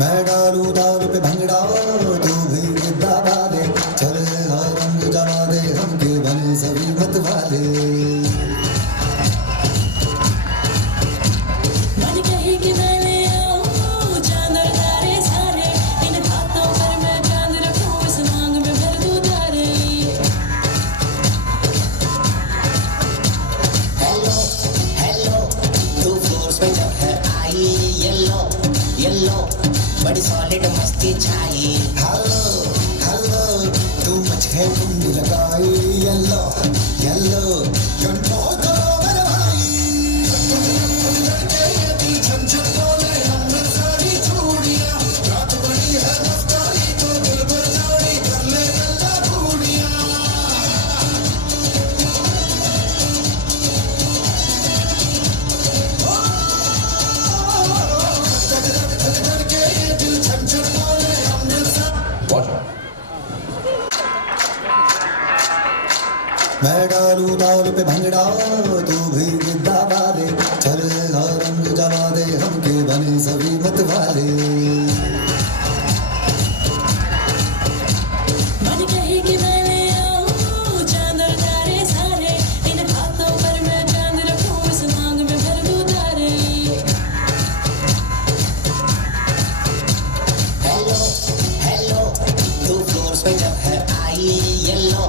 मैं डालू ताल पे भंगड़ा तू भी गिद्दा वाले चल रंग जमा दे हमके बने सभी मत वाले। बड़ी सॉलिड मस्ती छाई। हेलो हेलो तू मुझे कुंडी लगाई। येलो येलो कंट्रोल करो मेरे भाई। लड़के ये दिल झंझट बोले हमने सारी चूड़ियां। रात बड़ी है रफ्तारी तो दिल पर जारी कर ले गल्ला बूढ़ियां। मैं डालू ताल पे भंगड़ा तू भी गिद्दा वाले चल रंग जमा दे हमके बने सभी मत वाले। हेलो हेलो तू फ्लोर पे जब है आई। येलो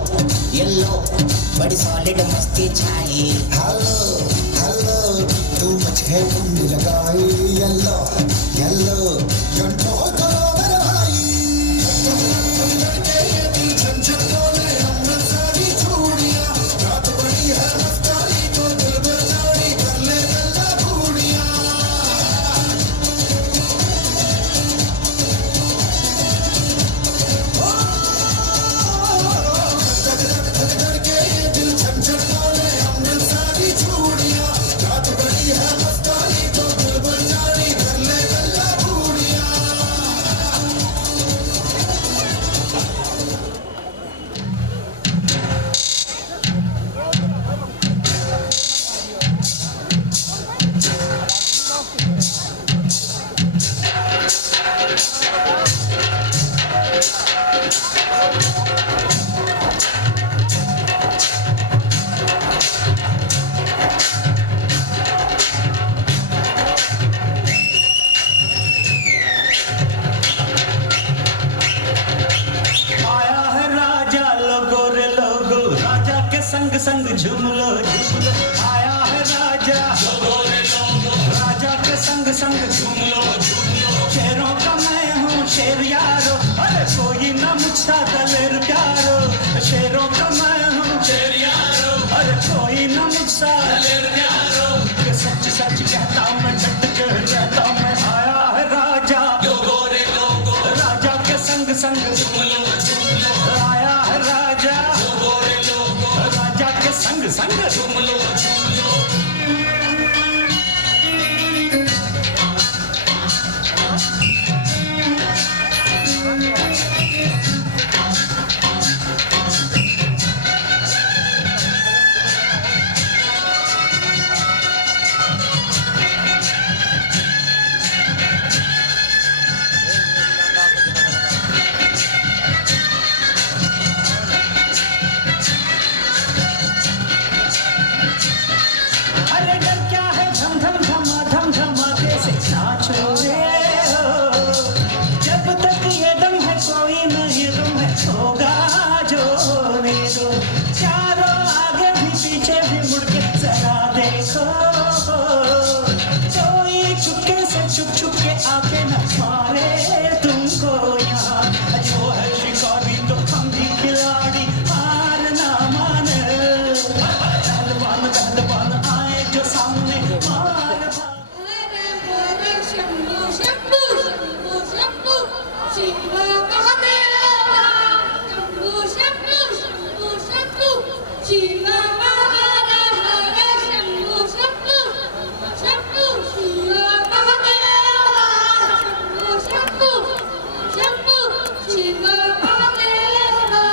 येलो बड़ी सॉलिड मस्ती छाई। हेलो हेलो तू मुझे कुंडी लगाई। येलो येलो कंट्रोल करो मेरे भाई। लड़के ये दिल झंझट बोले हमने सारी चूड़ियां। रात बड़ी है रफ्तारी तो दिल पर जारी कर ले गल्ला बूढ़ियां। लड़के ये दिल झंझट बोले हमने सारी चूड़ियां। रात बड़ी है रफ्तारी तो दिल पर जारी कर ले गल्ला बूढ़ियां। आया है राजा लोगो रे लोगो राजा के संग संग झूम लो झूम लो। आया है राजा लोगो रे लोगो राजा के संग संग झूम लो झूम लो। शेरों का मैं हूँ शेर यारो अरे कोई ना मुझसा दलेर प्यारो। शेरों का मैं हूँ शेर यारो अरे कोई ना मुझसा दलेर प्यारो। ये सच सच कहता हूँ मैं डट के रहता हूँ मैं। आया है राजा लोगो रे लोगो राजा के संग संग झूम लो झूम लो। आया है राजा लोगो रे लोगो राजा के संग संग झूम लो झूम लो। अरे डर क्या है धम धम धमाते से नाचो रे हो। जब तक ये दम है कोई नहीं दम है होगा जो होने दो। चारों आगे भी पीछे भी मुड़ के जरा देखो। कोई चुपके से छुप छुप के आके न मारे तुमको यहाँ। जो है शिकारी तो हम भी खिलाड़ी हार ना माने। पहलवान आए जो सामने मार शंभू शंभू शंभू शंभू शिव महादेवा। शंभू शंभू शंभू शंभू शिव महादेवा। शंभू शंभू शंभू शिव महादेवा। शंभू शंभू शंभू शिव महादेवा।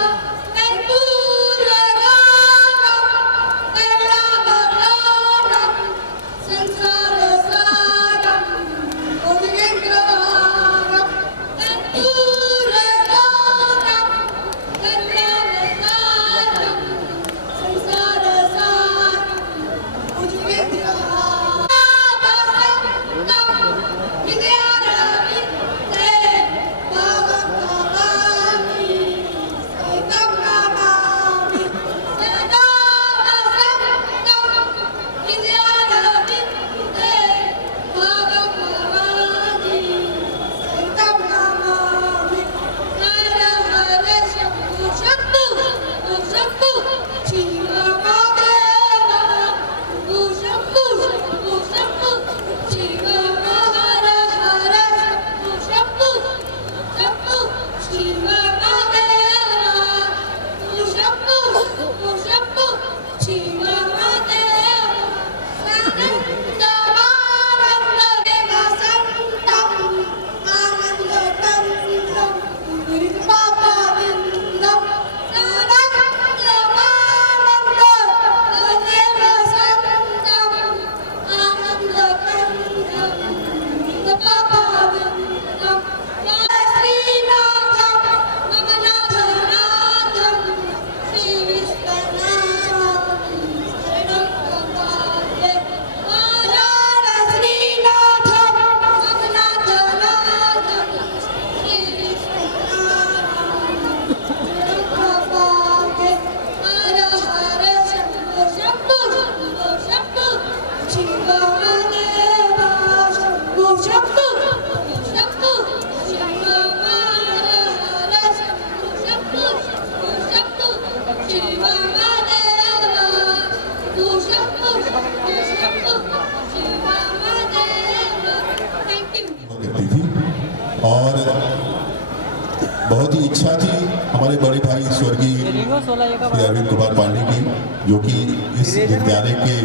पढ़ाई स्वर्गीय श्री अरविंद कुमार पांडे की, जो कि इस विद्यालय के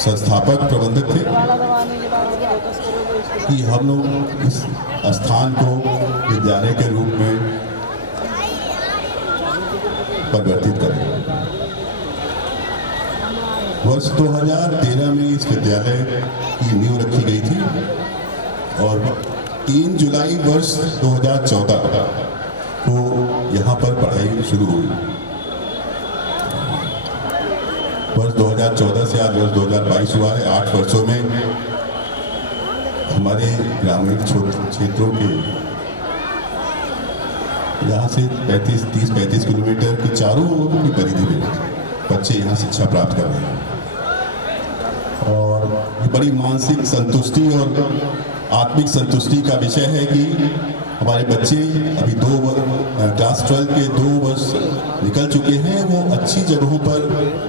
संस्थापक प्रबंधक थे, कि हम लोग इस स्थान को विद्यालय के रूप में परिवर्तित करें। वर्ष 2013 में इस विद्यालय की नींव रखी गई थी और 3 जुलाई वर्ष 2014 को यहाँ पर पढ़ाई शुरू हुई। वर्ष 2014 से आज वर्ष 2022 हुआ है। 8 वर्षों में हमारे ग्रामीण क्षेत्रों के यहाँ से 30-35 किलोमीटर के चारों ओर की परिधि में बच्चे यहाँ शिक्षा प्राप्त कर रहे हैं। और ये बड़ी मानसिक संतुष्टि और आत्मिक संतुष्टि का विषय है कि हमारे बच्चे अभी क्लास 12 के 2 वर्ष निकल चुके हैं। वो अच्छी जगहों पर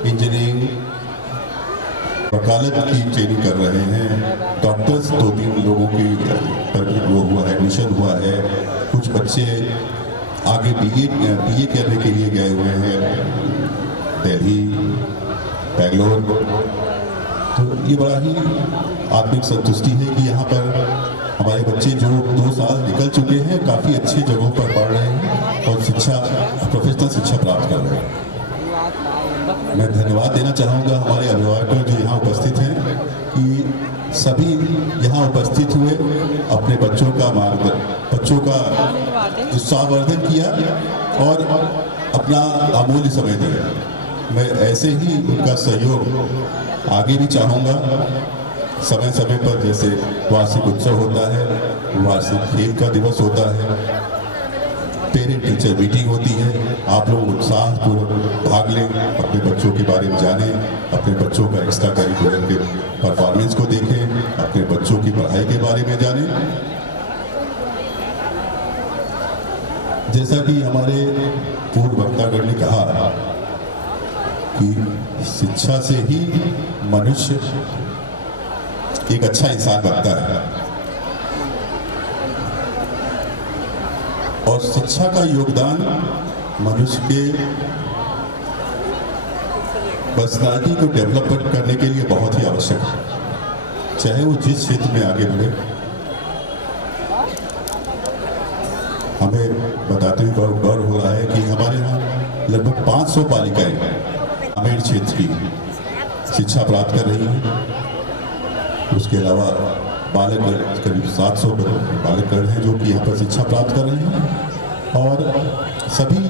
इंजीनियरिंग, वकालत की ट्रेनिंग कर रहे हैं। डॉक्टर्स 2-3 लोगों की पर वो हुआ है, एडमिशन हुआ है। कुछ बच्चे आगे बीए करने के लिए गए हुए हैं दिल्ली, बेंगलोर। तो ये बड़ा ही आत्मिक संतुष्टि है कि यहाँ पर हमारे बच्चे जो 2 साल निकल चुके हैं काफ़ी अच्छी जगहों पर पढ़ रहे हैं और प्रोफेशनल शिक्षा प्राप्त कर रहे हैं। मैं धन्यवाद देना चाहूँगा हमारे अभिभावकों जो यहाँ उपस्थित हैं, कि सभी यहाँ उपस्थित हुए, अपने बच्चों का उत्साहवर्धन किया और अपना अमूल्य समय दिया। मैं ऐसे ही उनका सहयोग आगे भी चाहूँगा। समय समय पर जैसे वार्षिक उत्सव होता है, वार्षिक खेल का दिवस होता है, पेरेंट टीचर मीटिंग होती है, आप लोग उत्साहपूर्वक भाग लें, अपने बच्चों के बारे में जानें, अपने बच्चों का एक्स्ट्रा करिकुलर के परफॉर्मेंस को देखें, अपने बच्चों की पढ़ाई के बारे में जानें। जैसा कि हमारे पूर्व वक्तागण ने कहा कि शिक्षा से ही मनुष्य एक अच्छा इंसान बनता है और शिक्षा का योगदान मनुष्य के पर्सनालिटी को डेवलप करने के लिए बहुत ही आवश्यक है, चाहे वो जिस क्षेत्र में आगे बढ़े। हमें बताते हुए बहुत गौरव हो रहा है कि हमारे यहाँ लगभग 500 बालिकाएं ग्रामीण क्षेत्र की शिक्षा प्राप्त कर रही हैं। उसके अलावा बालकगण करीब 700 बालकगण हैं जो कि यहाँ पर शिक्षा प्राप्त कर रहे हैं और सभी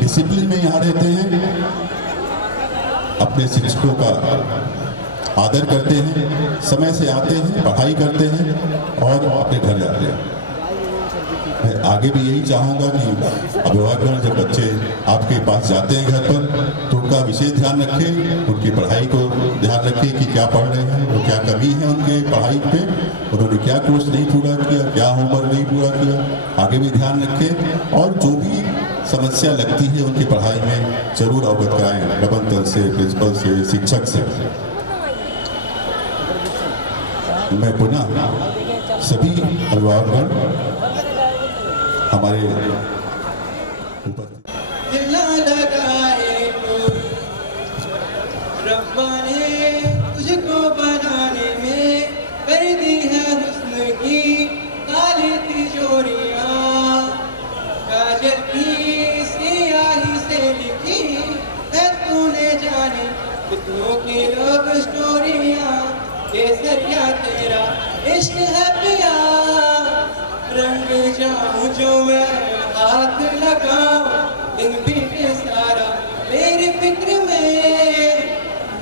डिसिप्लिन में यहाँ रहते हैं, अपने शिक्षकों का आदर करते हैं, समय से आते हैं, पढ़ाई करते हैं और अपने घर जाते हैं। मैं आगे भी यही चाहूँगा कि अभिभावक जब बच्चे आपके पास जाते हैं घर पर तो उनका विशेष ध्यान रखें, उनकी पढ़ाई को ध्यान रखें कि क्या पढ़ रहे हैं, वो क्या कमी है उनके पढ़ाई पे, उन्होंने क्या कोर्स नहीं पूरा किया, क्या होमवर्क नहीं पूरा किया, आगे भी ध्यान रखें और जो भी समस्या लगती है उनकी पढ़ाई में जरूर अवगत कराएं प्रबंधन से, प्रिंसिपल से, शिक्षक से। मैं पुनः सभी अभिभावक हमारे रब्बा ने तुझको बनाने में कर दी है हुस्न की काली तिजोरियां, काजल की सियाही से लिखी है तूने जाने कितनों की लव स्टोरियां। केसरिया तेरा इश्क है पिया, रंग जाऊं जो मैं हाथ लगाऊं, दिन बीते सारा मेरी फिक्र में,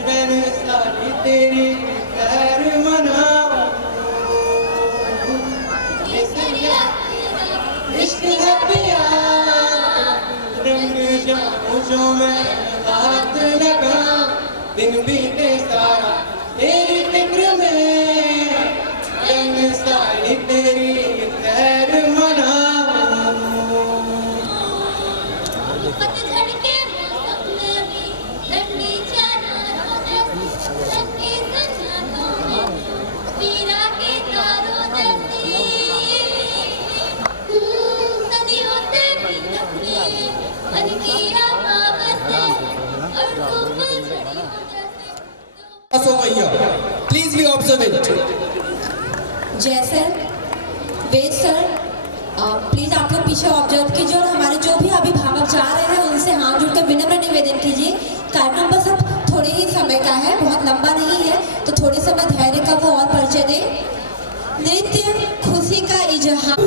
मैंने सारी तेरी खैर मनाऊं। इश्क है पिया, रंग जाऊं जो मैं हाथ लगाऊं, दिन बीते सारा तेरी फिक्र में, रंग सारी तेरी खैर मनाऊं। पतझड़ के मौसम में भी ठंडी चादरों जैसी रंगी सन्नाटों में पीरा के तारों जैसी सदियों से भी अपनी मन किया से और धूप over here. Please be observant. जय सर, वेद सर, प्लीज आप लोग पीछे ऑब्जर्व कीजिए और हमारे जो भी अभिभावक जा रहे हैं उनसे हाथ जोड़कर विनम्र निवेदन कीजिए। कार्यक्रम बस अब थोड़े ही समय का है, बहुत लंबा नहीं है, तो थोड़े समय धैर्य का वो और परिचय दें। नृत्य खुशी का इजहार।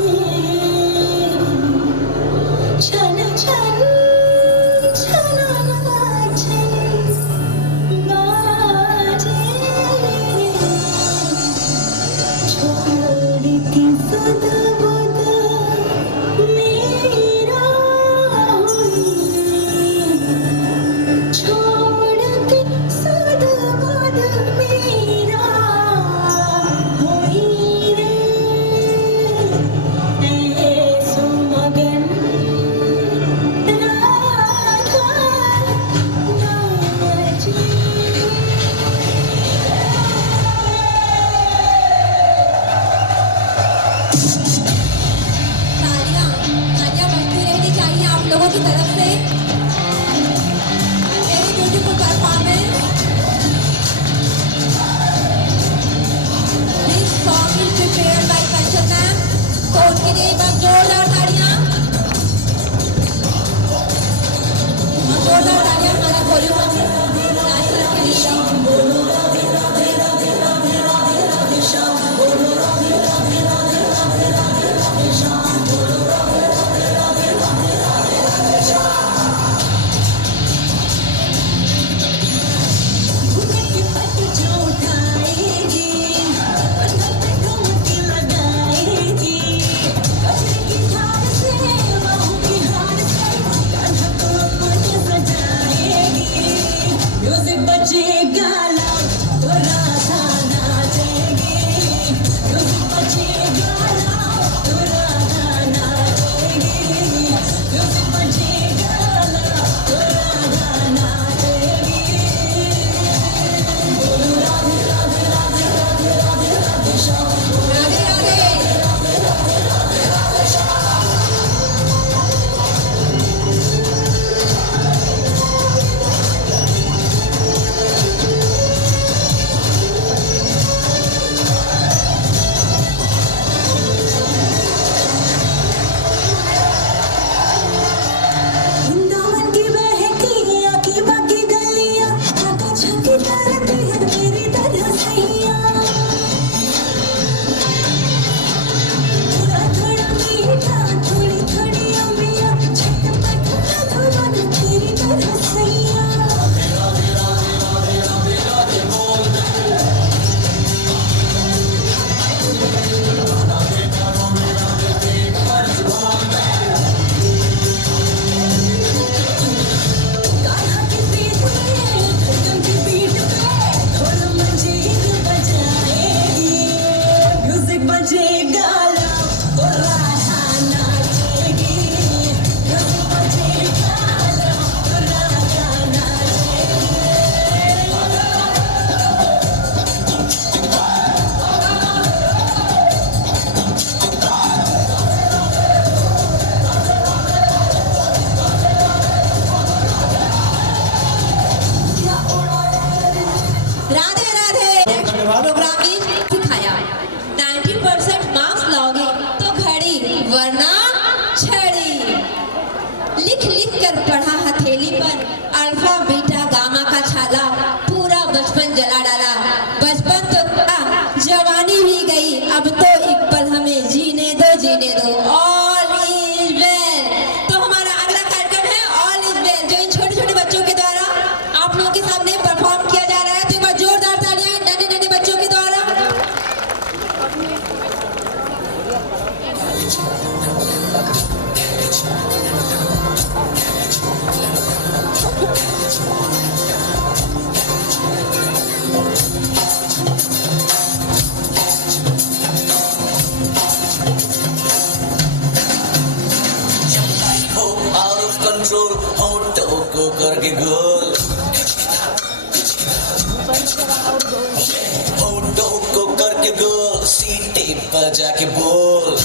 जाके बोल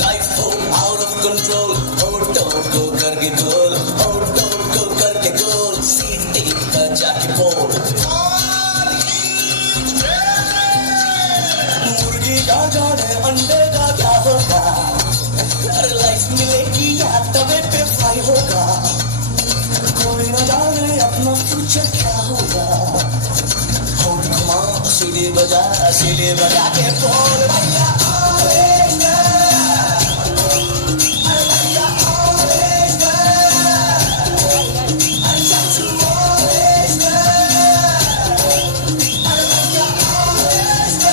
लाइफ हो होगा, कोई न जाने अपना फ्यूचर क्या होगा। होठ घुमा सीढ़ी बजा के बोल भैया आएंगे, अरे भैया आएंगे, अरे चाचू आएंगे, अरे भैया आएंगे।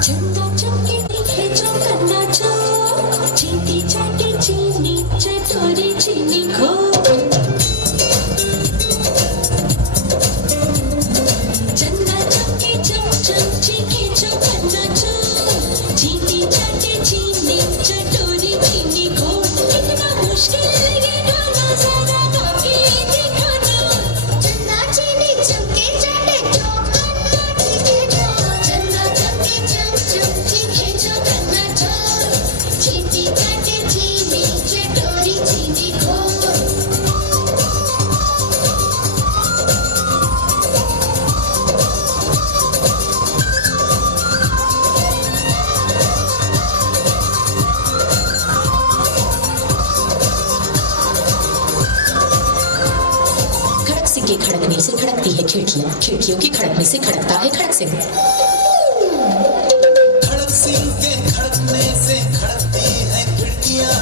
चंदा चमके दिखे जो करना जो, चीटी चाटी चीनी चटोरी चीनी खो। चंदा चमके चम चम चीखे जो करना जो, चीटी चाटी चीनी चटोरी चीनी खो। कितना मुश्किल ये गाना जरा गा के दिखाना। चंदा चीनी चमके चाटे जो करना चीखे जो, चंदा चमके चम चम चीखे जो करना जो, चीटी चाटे चीनी चटोरी चीनी खो। खड़क सिंह के खड़कने से खड़कती है खिड़कियां, खिड़कियों की खड़कने से खड़कता है खड़क सिंह। खड़क सिंह के खड़कने से खड़कती है खिड़कियां,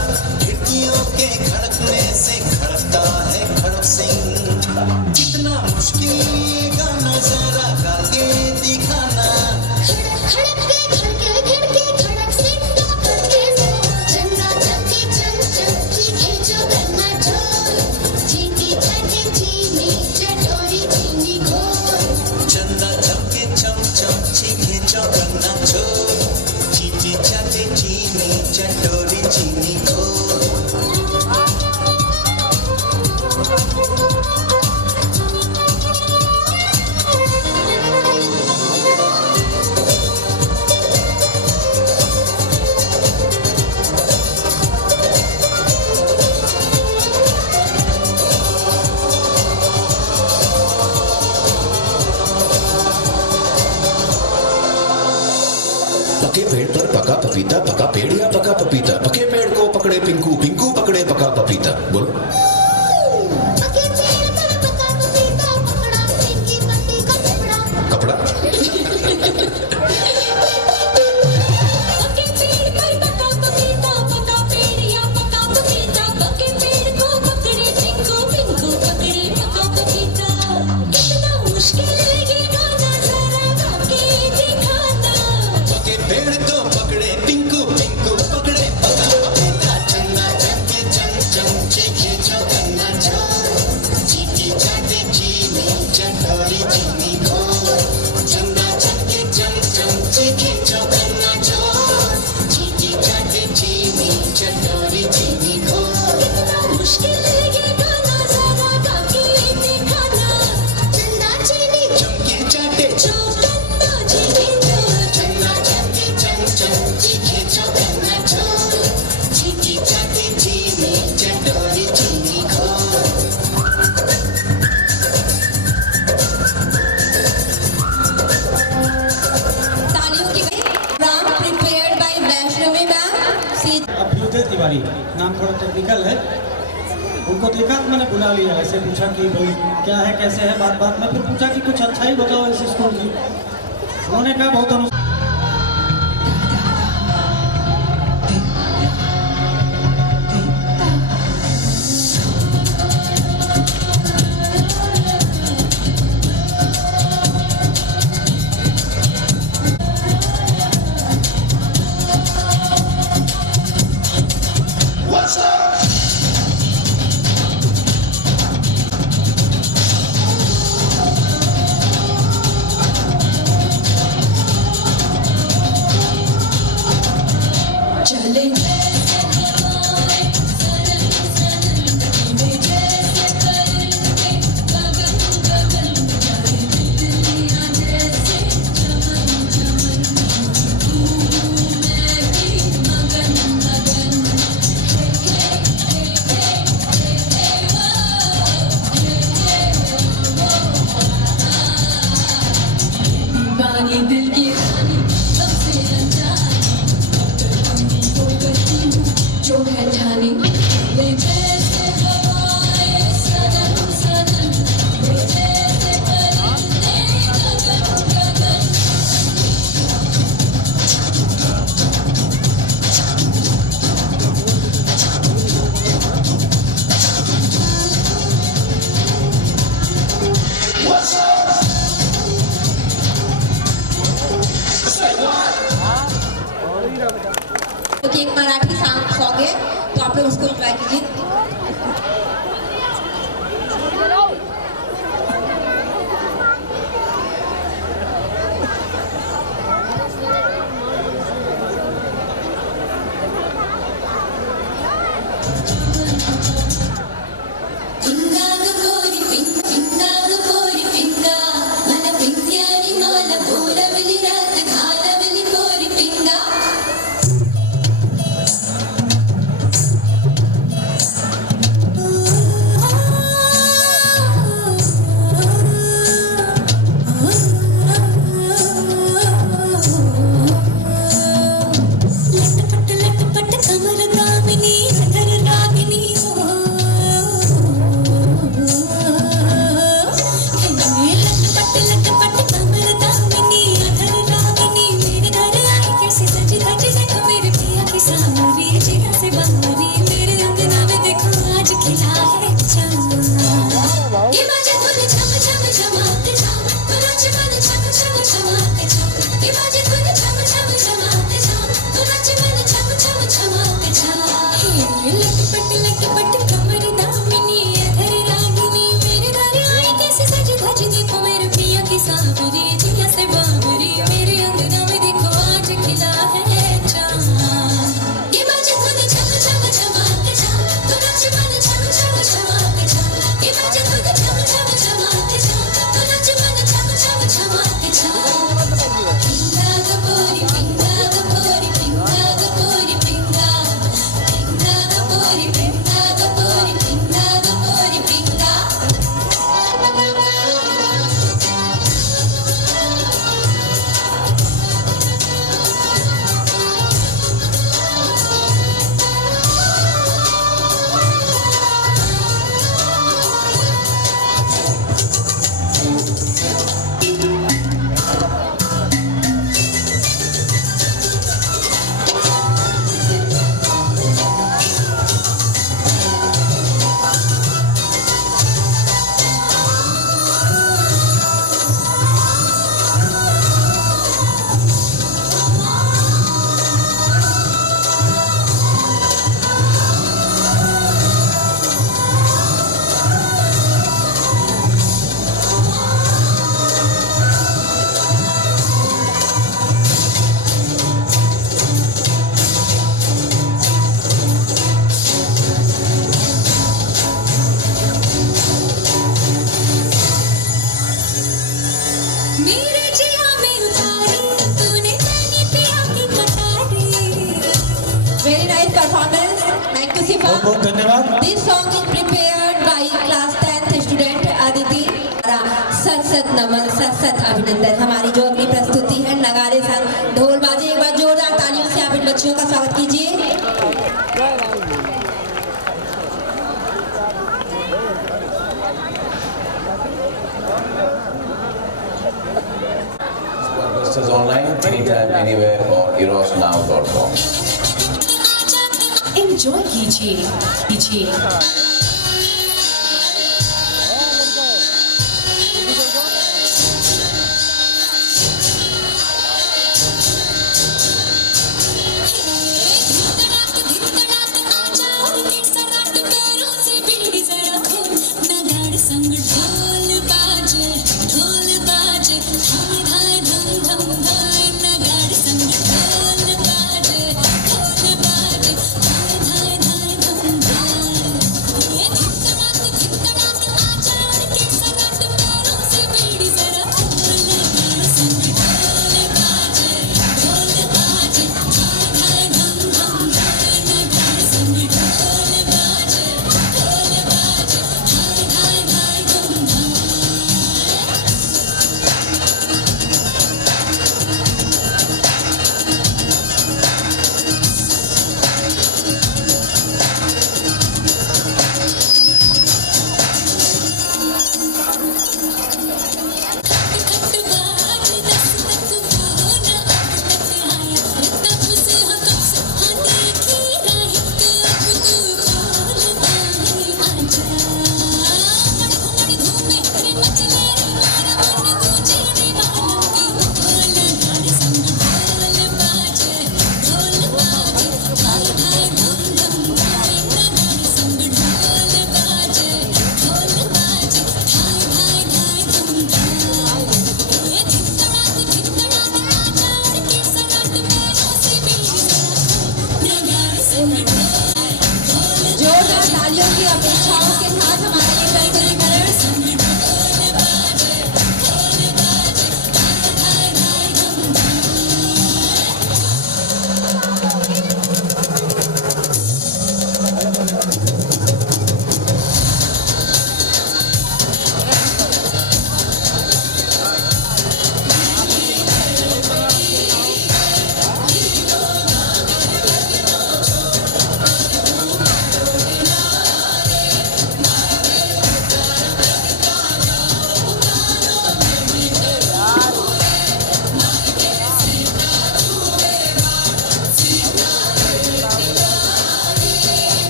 खिड़कियों के खड़कने से खड़कता है खड़क सिंह। कितना मुश्किल गाना जरा गा के दिखाना। खड़क के खड़के खिड़की खड़क सिंह का करके जो, चंदा चमके चम चम चीखे जो करना जो, चीटी चाटे चीनी चटोरी चीनी खो। चंदा चमके चम चम चीखे जो करना जो, चीटी चाटे चीनी चटोरी चीनी खो। पके पेड़ पर पका पपीता, पका पेड़ या पका पपीता। पके पेड़ को पकड़े पिंकू, पिंकू पकड़े पका पपीता। बोलो। पके पेड़ पर पका पपीता, पकड़ा पिंकी पति का कपड़ा। कपड़ा। पके पेड़ पर पका पपीता, पका पेड़ या पका पपीता। पके पेड़ को पकड़े पिंकू, पिंकू पकड़े पका पपीता। कितना मुश्किल ये गाना जरा गा के दिखाना। पके पेड़ को पकड़े पिंकू, पिंकू पकड़े पका पपीता। चंदा चमके चम चम चीखे जो करना जो, चीटी चाटे चीनी चटोरी चीनी खो। चंदा चमके चम चम चीखे जो करना जो, चीटी चाटे चीनी चटोरी चीनी खो। कितना मुश्किल ये गाना जरा गा के दिखाना। चंदा चीनी चमके चाटे जो करना चीखे जो, चंदा चमके चम चम चीखे जो करना जो, चीटी चाटे चीनी चटोरी चीनी खो। तालियों की राम prepared by Vaishnavi ma'am. Abhyudaya Tiwari नाम थोड़ा टेक्निकल है, उनको देखा तो मैंने बुला लिया। ऐसे पूछा कि भाई क्या है कैसे है, बात बात में फिर पूछा कि कुछ अच्छा ही बताओ इस स्कूल की। उन्होंने कहा बहुत What's up? कि एक मराठी सॉन्ग है, तो आप लोग उसको एंजॉय कीजिए। बहुत धन्यवाद। This song is prepared by class 10th student Aditi। सत नमन, सत अभिनंदन। हमारी जो अगली प्रस्तुति है नगाड़े संग ढोल बाजे, एक बार जोरदार तालियों से आप इन बच्चियों का स्वागत कीजिए। This is online, anytime, anywhere, or erosnow.com. Enjoy कीजिए।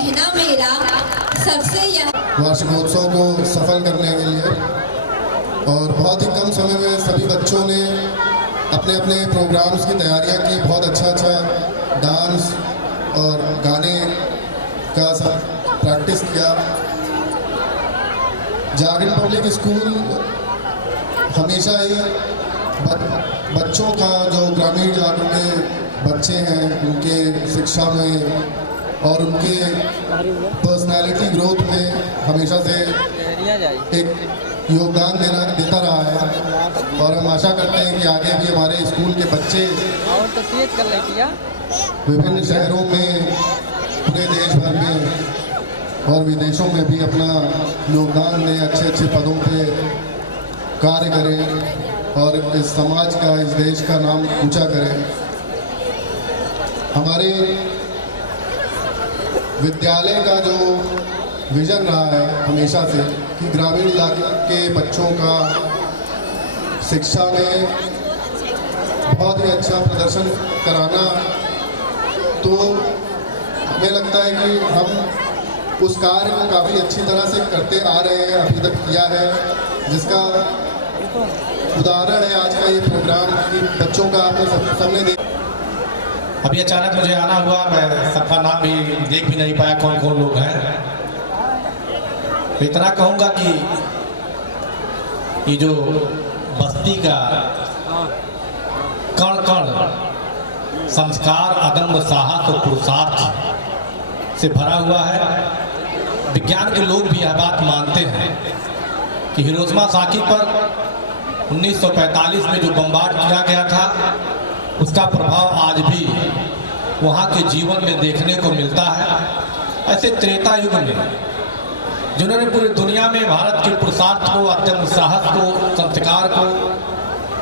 कहना मेरा सबसे यह वार्षिकोत्सव को सफल करने के लिए और बहुत ही कम समय में सभी बच्चों ने अपने अपने प्रोग्राम्स की तैयारियां की। बहुत अच्छा डांस और गाने का सब प्रैक्टिस किया। जागरण पब्लिक स्कूल हमेशा ही बच्चों का जो ग्रामीण इलाकों के बच्चे हैं उनके शिक्षा में और उनके पर्सनालिटी ग्रोथ में हमेशा से एक योगदान देता रहा है। और हम आशा करते हैं कि आगे भी हमारे स्कूल के बच्चे विभिन्न शहरों में, पूरे देश भर में और विदेशों में भी अपना योगदान दें, अच्छे पदों पे कार्य करें और इस समाज का, इस देश का नाम ऊंचा करें। हमारे विद्यालय का जो विजन रहा है हमेशा से कि ग्रामीण इलाके के बच्चों का शिक्षा में बहुत ही अच्छा प्रदर्शन कराना, तो हमें लगता है कि हम उस कार्य को काफ़ी अच्छी तरह से करते आ रहे हैं, अभी तक किया है, जिसका उदाहरण है आज का ये प्रोग्राम कि बच्चों का आपने सबने देखा। अभी अचानक मुझे आना हुआ, मैं सबका नाम भी देख भी नहीं पाया कौन कौन लोग हैं। इतना कहूँगा कि ये जो बस्ती का कण कण संस्कार, अदम्य साहस और पुरुषार्थ से भरा हुआ है। विज्ञान के लोग भी यह बात मानते हैं कि हिरोशिमा साकी पर 1945 में जो बम्बार्ड किया गया था उसका प्रभाव आज भी वहाँ के जीवन में देखने को मिलता है। ऐसे त्रेता युग में जिन्होंने पूरी दुनिया में भारत के पुरुषार्थ को, अत्यंत साहस को, संस्कार को,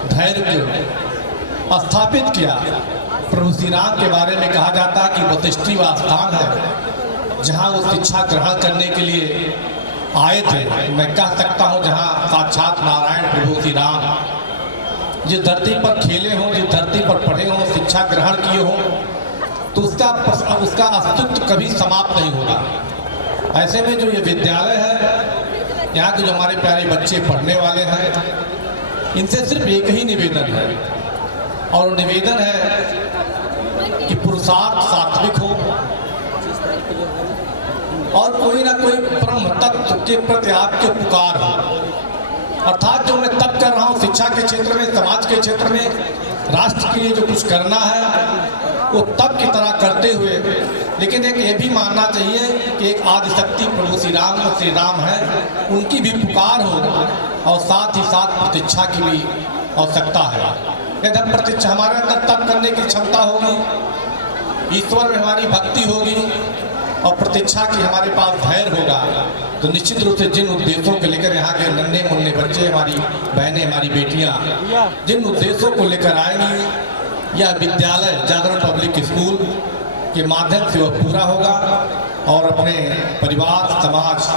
धैर्य को स्थापित किया। प्रभु श्री राम के बारे में कहा जाता है कि वशिष्ठी वह स्थान है जहाँ वो शिक्षा ग्रहण करने के लिए आए थे। मैं कह सकता हूँ जहाँ साक्षात नारायण प्रभु श्री राम जिस धरती पर खेले हों, जिस धरती पर पढ़े हों, शिक्षा ग्रहण किए हों, तो उसका अस्तित्व कभी समाप्त नहीं होगा। ऐसे में जो ये विद्यालय है, यहाँ के जो हमारे प्यारे बच्चे पढ़ने वाले हैं, इनसे सिर्फ एक ही निवेदन है, और निवेदन है कि पुरुषार्थ सात्विक हो और कोई ना कोई परम तत्व के प्रति आपके पुकार हो। अर्थात जो मैं तब कर रहा हूँ शिक्षा के क्षेत्र में, समाज के क्षेत्र में, राष्ट्र के लिए जो कुछ करना है वो तब की तरह करते हुए, लेकिन एक ये भी मानना चाहिए कि एक आदिशक्ति प्रभु श्री राम है, उनकी भी पुकार हो और साथ ही साथ प्रतीक्षा की भी आवश्यकता है। यदि प्रतीक्षा हमारे अंदर तब करने की क्षमता होगी, ईश्वर में हमारी भक्ति होगी और प्रतीक्षा की हमारे पास धैर्य होगा, तो निश्चित रूप से जिन उद्देश्यों को लेकर यहाँ के नन्हे मुन्ने बच्चे, हमारी बहनें, हमारी बेटियाँ जिन उद्देश्यों को लेकर आएंगी, यह विद्यालय जागरण पब्लिक स्कूल के माध्यम से वह पूरा होगा और अपने परिवार, समाज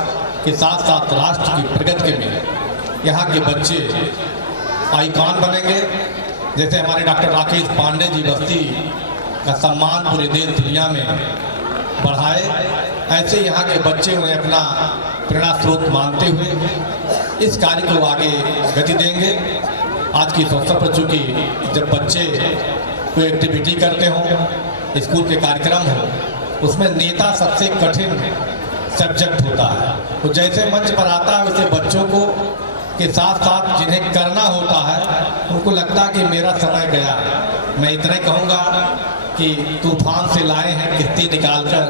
के साथ साथ राष्ट्र की प्रगति में यहाँ के बच्चे आइकॉन बनेंगे। जैसे हमारे डॉक्टर राकेश पांडे जी बस्ती का सम्मान पूरे देश दुनिया में बढ़ाए, ऐसे यहाँ के बच्चे उन्हें अपना प्रेरणा स्रोत मानते हुए इस कार्य को आगे गति देंगे। आज की इस अवसर पर चूँकि जब बच्चे कोई एक्टिविटी करते हों, स्कूल के कार्यक्रम हो, उसमें नेता सबसे कठिन सब्जेक्ट होता है। तो जैसे मंच पर आता है वैसे बच्चों को के साथ साथ जिन्हें करना होता है उनको लगता है कि मेरा समय गया। मैं इतना ही कहूँगा कि तूफान से लाए हैं किस्ती निकाल कर,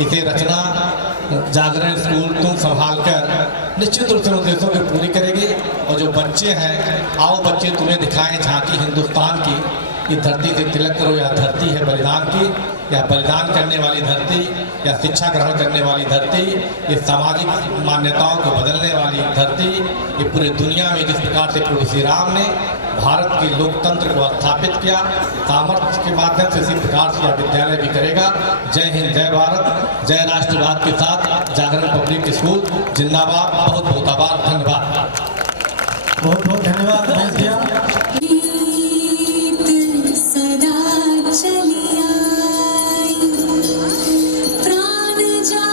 इसे रचना जागरण स्कूल तुम संभाल कर निश्चित रूप से उद्देश्यों को पूरी करेगी। और जो बच्चे हैं, आओ बच्चे तुम्हें दिखाएं झांकी हिंदुस्तान की, ये धरती से तिलक करो, यह धरती है बलिदान की, या बलिदान करने वाली धरती, या शिक्षा ग्रहण करने वाली धरती, ये सामाजिक मान्यताओं को बदलने वाली धरती, ये पूरे दुनिया में जिस प्रकार से प्रभु श्री राम ने भारत के लोकतंत्र को स्थापित किया, सामर्थ्य के माध्यम से इसी प्रकार से यह विद्यालय भी करेगा। जय हिंद, जय भारत, जय राष्ट्रवाद के साथ जागरण पब्लिक स्कूल जिंदाबाद। बहुत बहुत आभार, धन्यवाद। बहुत बहुत धन्यवाद। सदा चली आई प्राण जा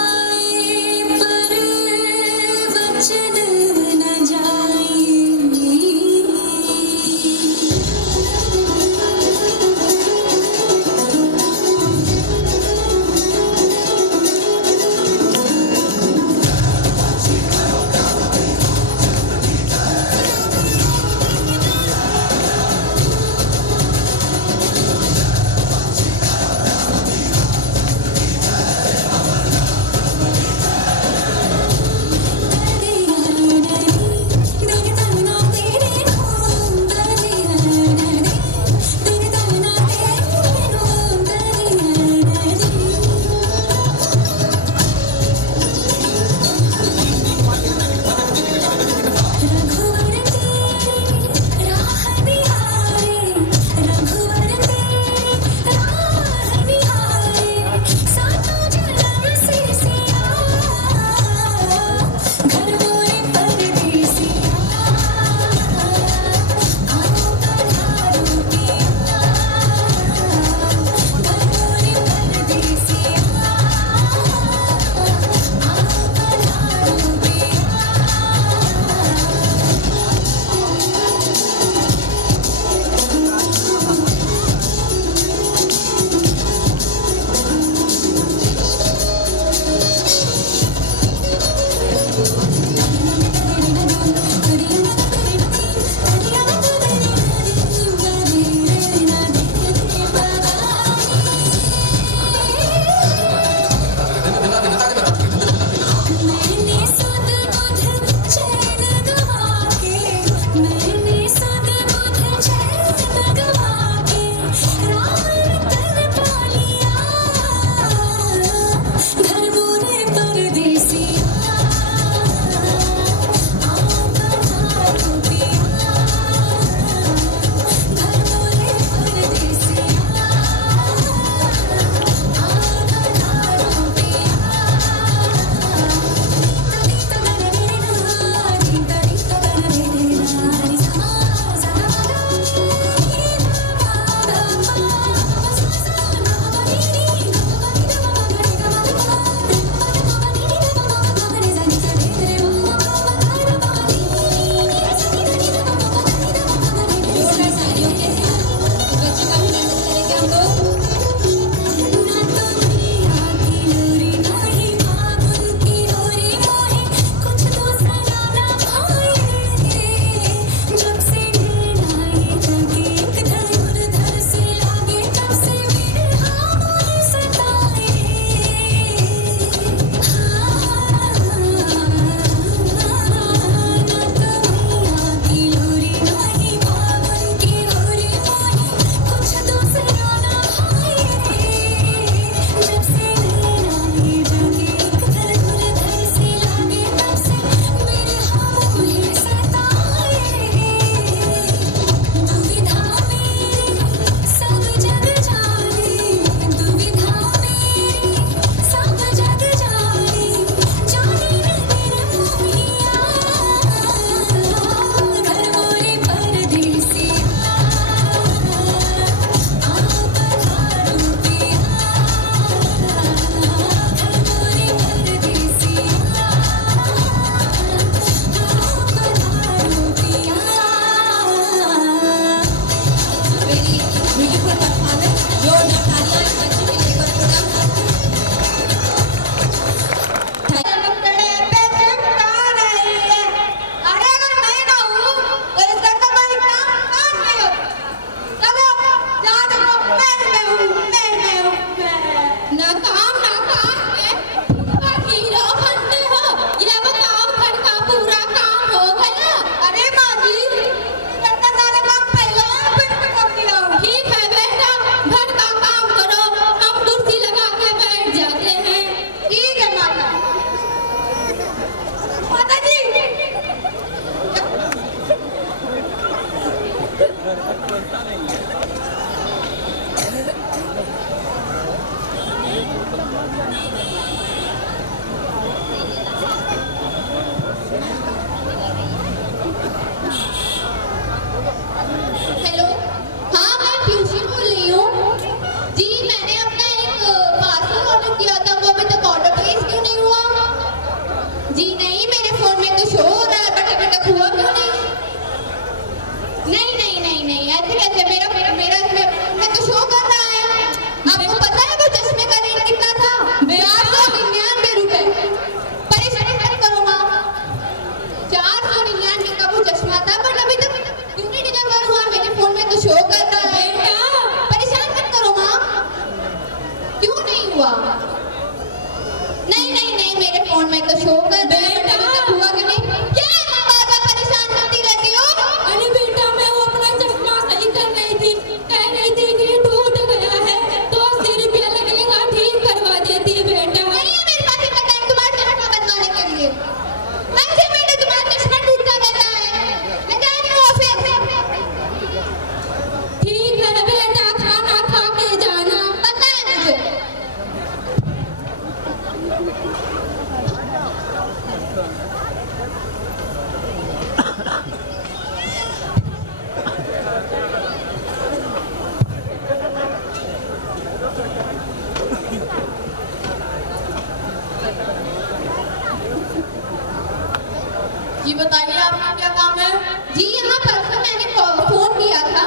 बताइए आपका क्या काम है? जी यहाँ परसों मैंने फोन किया था।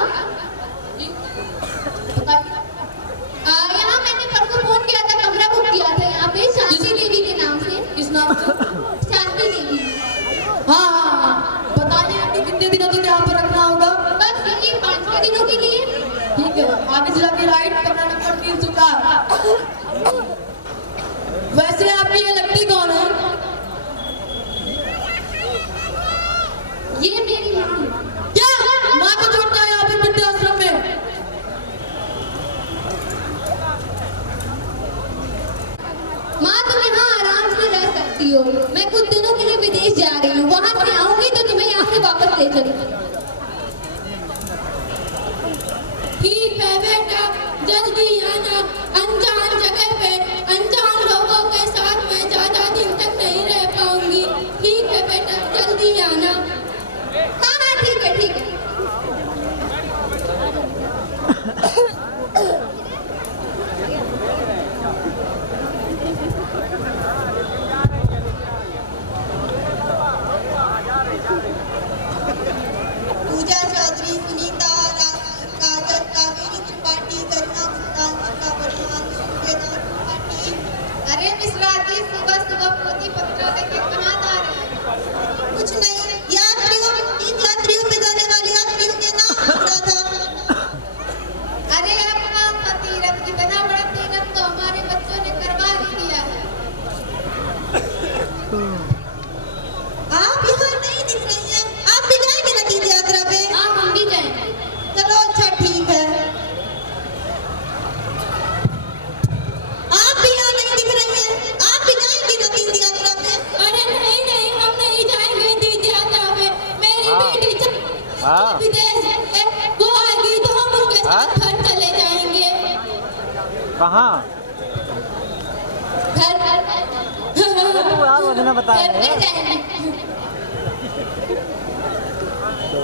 जी बताइए। यहाँ मैंने परसों फोन किया था, कमरा बुक किया था यहाँ पे शांति देवी के नाम से। किस नाम से? शांति देवी। हाँ बताइए आपने कितने दिनों तक यहाँ पर रखना होगा? बस यही 5 दिनों के लिए। ठीक है, आगे चला के राइट, कमरा नंबर 304। वैसे आपकी ये लगती कौन है? ये मेरी माँ। क्या माँ को छोड़ता है यहाँ पे वृद्धाश्रम में? माँ तुम यहाँ आराम से रह सकती हो, मैं कुछ दिनों के लिए विदेश जा रही हूँ, वहाँ से आऊंगी तो तुम्हें यहाँ से वापस ले चलूंगी। ठीक है बेटा, जल्दी आना। अनजान जगह पे अनजान लोगों के साथ मैं ज्यादा दिन तक नहीं रह पाऊंगी। ठीक है बेटा, जल्दी आना। हाँ हाँ ठीक है ठीक है। पूजा चौधरी, सुनीता, काजल, कावेरी त्रिपाठी, करुणा गुप्ता, शिखा परिहान, सुखेदार त्रिपाठी। अरे मिश्रा जी, सुबह सुबह पोती पत्र लेके कहाँ जा रहे हैं? कुछ नहीं, यात्रियों 3 यात्रियों पे जाने वाले यात्रियों के नाम पूछा था। अरे आपका तीरथ, इतना बड़ा तीरथ तो हमारे बच्चों ने करवा ही दिया है। आप यहाँ नहीं दिख रही हैं, आप भी जाएंगे ना तीर्थ यात्रा पे? हाँ हम भी जाएंगे। चलो अच्छा ठीक है। आप भी यहाँ नहीं दिख रही हैं, आप भी जाएंगी ना तीर्थ यात्रा पे? अरे नहीं नहीं, हम नहीं जाएंगे तीर्थ यात्रा पे। मेरी बेटी विदेश है, वो आएगी तो हम उसके साथ घर चले जाएंगे। कहाँ? घर बताया जाएंगे।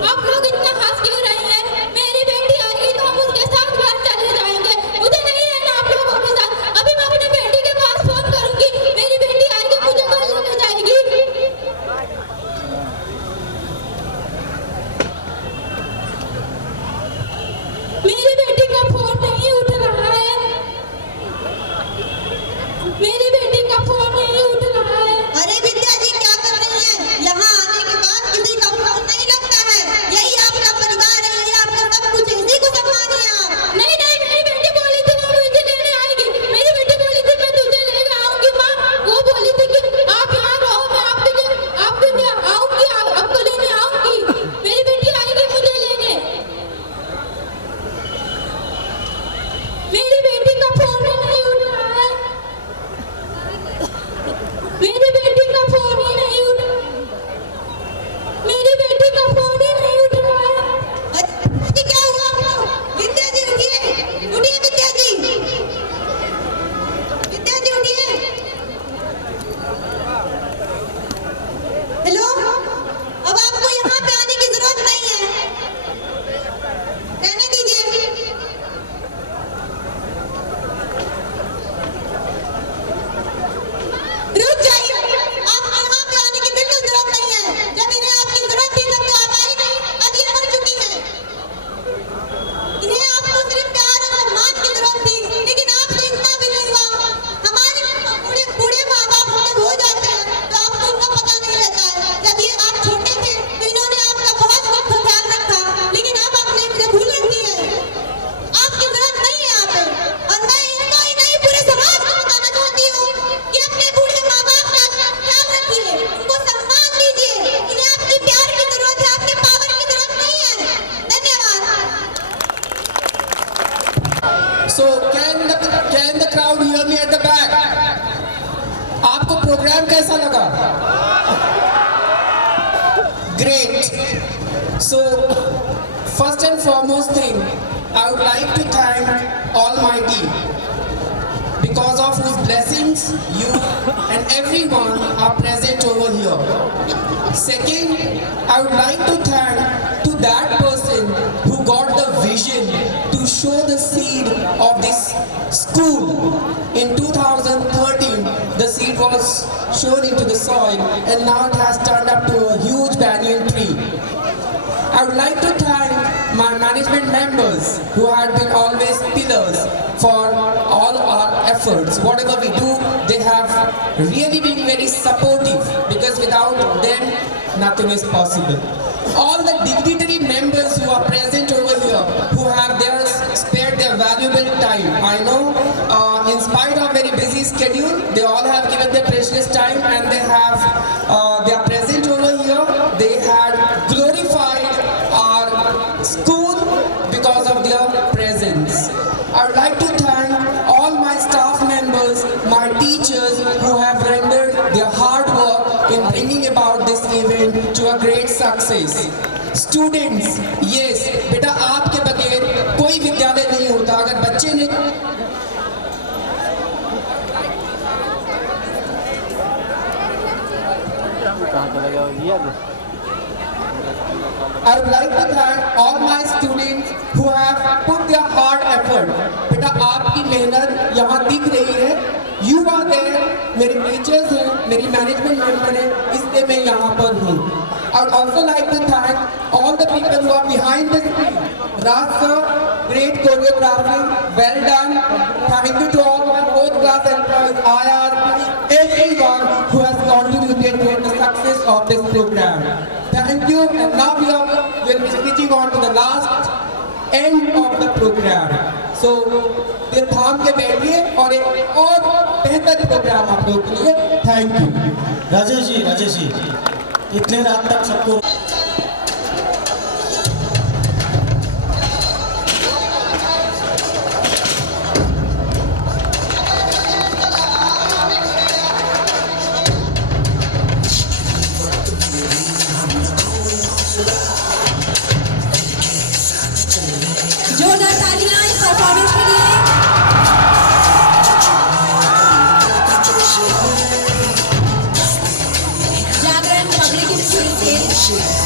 आप लोग इतना हंस क्यों रहे हैं? मेरी बेटी आएगी तो हम उसके साथ घर चले जाएंगे। मुझे नहीं रहना आप लोगों के साथ। अभी मैं अपनी बेटी के पास फोन करूंगी, मेरी बेटी आएगी मुझे घर लेके जाएगी। मेरी बेटी का फोन नहीं उठ रहा है। मेरी बेटी का फोन नहीं उठ रहा है। अरे विद्या जी क्या कर रही हैं? यहाँ आने के बाद किसी का फोन नहीं लगता है। यही आपका परिवार है, यही आपका सब कुछ है, इसी को सम्मानिए आप। नहीं नहीं, मेरी बेटी बोली थी वो मुझे लेने आएगी। मेरी बेटी बोली थी मैं तुझे लेने आऊंगी। माँ वो बोली थी कि आप यहाँ रहो, मैं आपके लिए आऊंगी, आपको लेने आऊंगी। मेरी बेटी आएगी मुझे लेने। मेरी बेटी का फोन ही नहीं उठ रहा है। मेरी बेटी का फोन ही नहीं उठ रहा है। मेरी बेटी का फोन ही नहीं उठ रहा है। अरे क्या हुआ आपको? विद्या जी उठिए, उठिए विद्या जी, विद्या जी उठिए। हेलो, अब आपको यहाँ पे आने की जरूरत नहीं है, रहने दीजिए। रुक जाइए, आप यहाँ पे आने की बिल्कुल जरूरत नहीं है। जब इन्हें आपकी जरूरत थी तब तो आप आई नहीं, अब ये मर चुकी है। इन्हें आपको सिर्फ प्यार और सम्मान की जरूरत थी, लेकिन आपसे इतना भी नहीं हुआ। हमारे बूढ़े माँ बाप जब हो जाते हैं तो आपको उनका पता नहीं रहता है। जब ये आप छोटे थे तो इन्होंने आपका बहुत वक्त ख्याल रखा, लेकिन अब आपने मुझे भूल रखी है। आपकी जरूरत नहीं है यहाँ पे। और मैं इनको ही नहीं, पूरे समाज को बताना चाहती हूँ कि अपने बूढ़े माँ बाप का ख्याल रखिए, उनको सम्मान दीजिए। इन्हें आपकी प्यार की जरूरत है, आपके पावर की जरूरत नहीं है। धन्यवाद। So can the crowd hear me at the back? आपको प्रोग्राम कैसा लगा? Great. So first and foremost thing, I would like to thank Almighty, because of whose blessings you and everyone are present over here. Second, I would like to thank to that person who got the vision to show the seed of this school. In 2013, the seed was shown into the soil and now it has turned up to a huge I would like to thank my management members who had been always pillars for all our efforts. Whatever we do, they have really been very supportive, because without them, nothing is possible. All the dignitary members who are present over here, who have spared their valuable time. I know, in spite of very busy schedule, they all have given their precious time, and they are present over here. They had glorified our school because of their presence. I would like to thank all my staff members, my teachers, who have rendered their hard work in bringing about this event to a great success. Students, yes, बेटा आपके बगैर कोई विद्यालय नहीं होता. अगर बच्चे ने I would like to thank all my students who have put their hard effort. बेटा आपकी मेहनत यहाँ दिख रही है. You are there. मेरे टीचर्स हैं, मेरी मैनेजमेंट मेंबर हैं, इसलिए मैं यहाँ पर हूँ. I would also like to thank all the people who are behind the screen. Raj sir, great choreography, well done. Thank you to all my fourth class employees, IR, everyone who has contributed to the success of this program. Thank you, and now we will be switching on to the last end of the program. So, दिल थाम के बैठिए और एक और बेहतर programme आप लोगों के लिए. Thank you. राजेश जी इतने रात तक सबको जोरदार तालियां इस परफॉर्मेंस के लिए. जागरण पब्लिक स्कूल से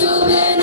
शुभ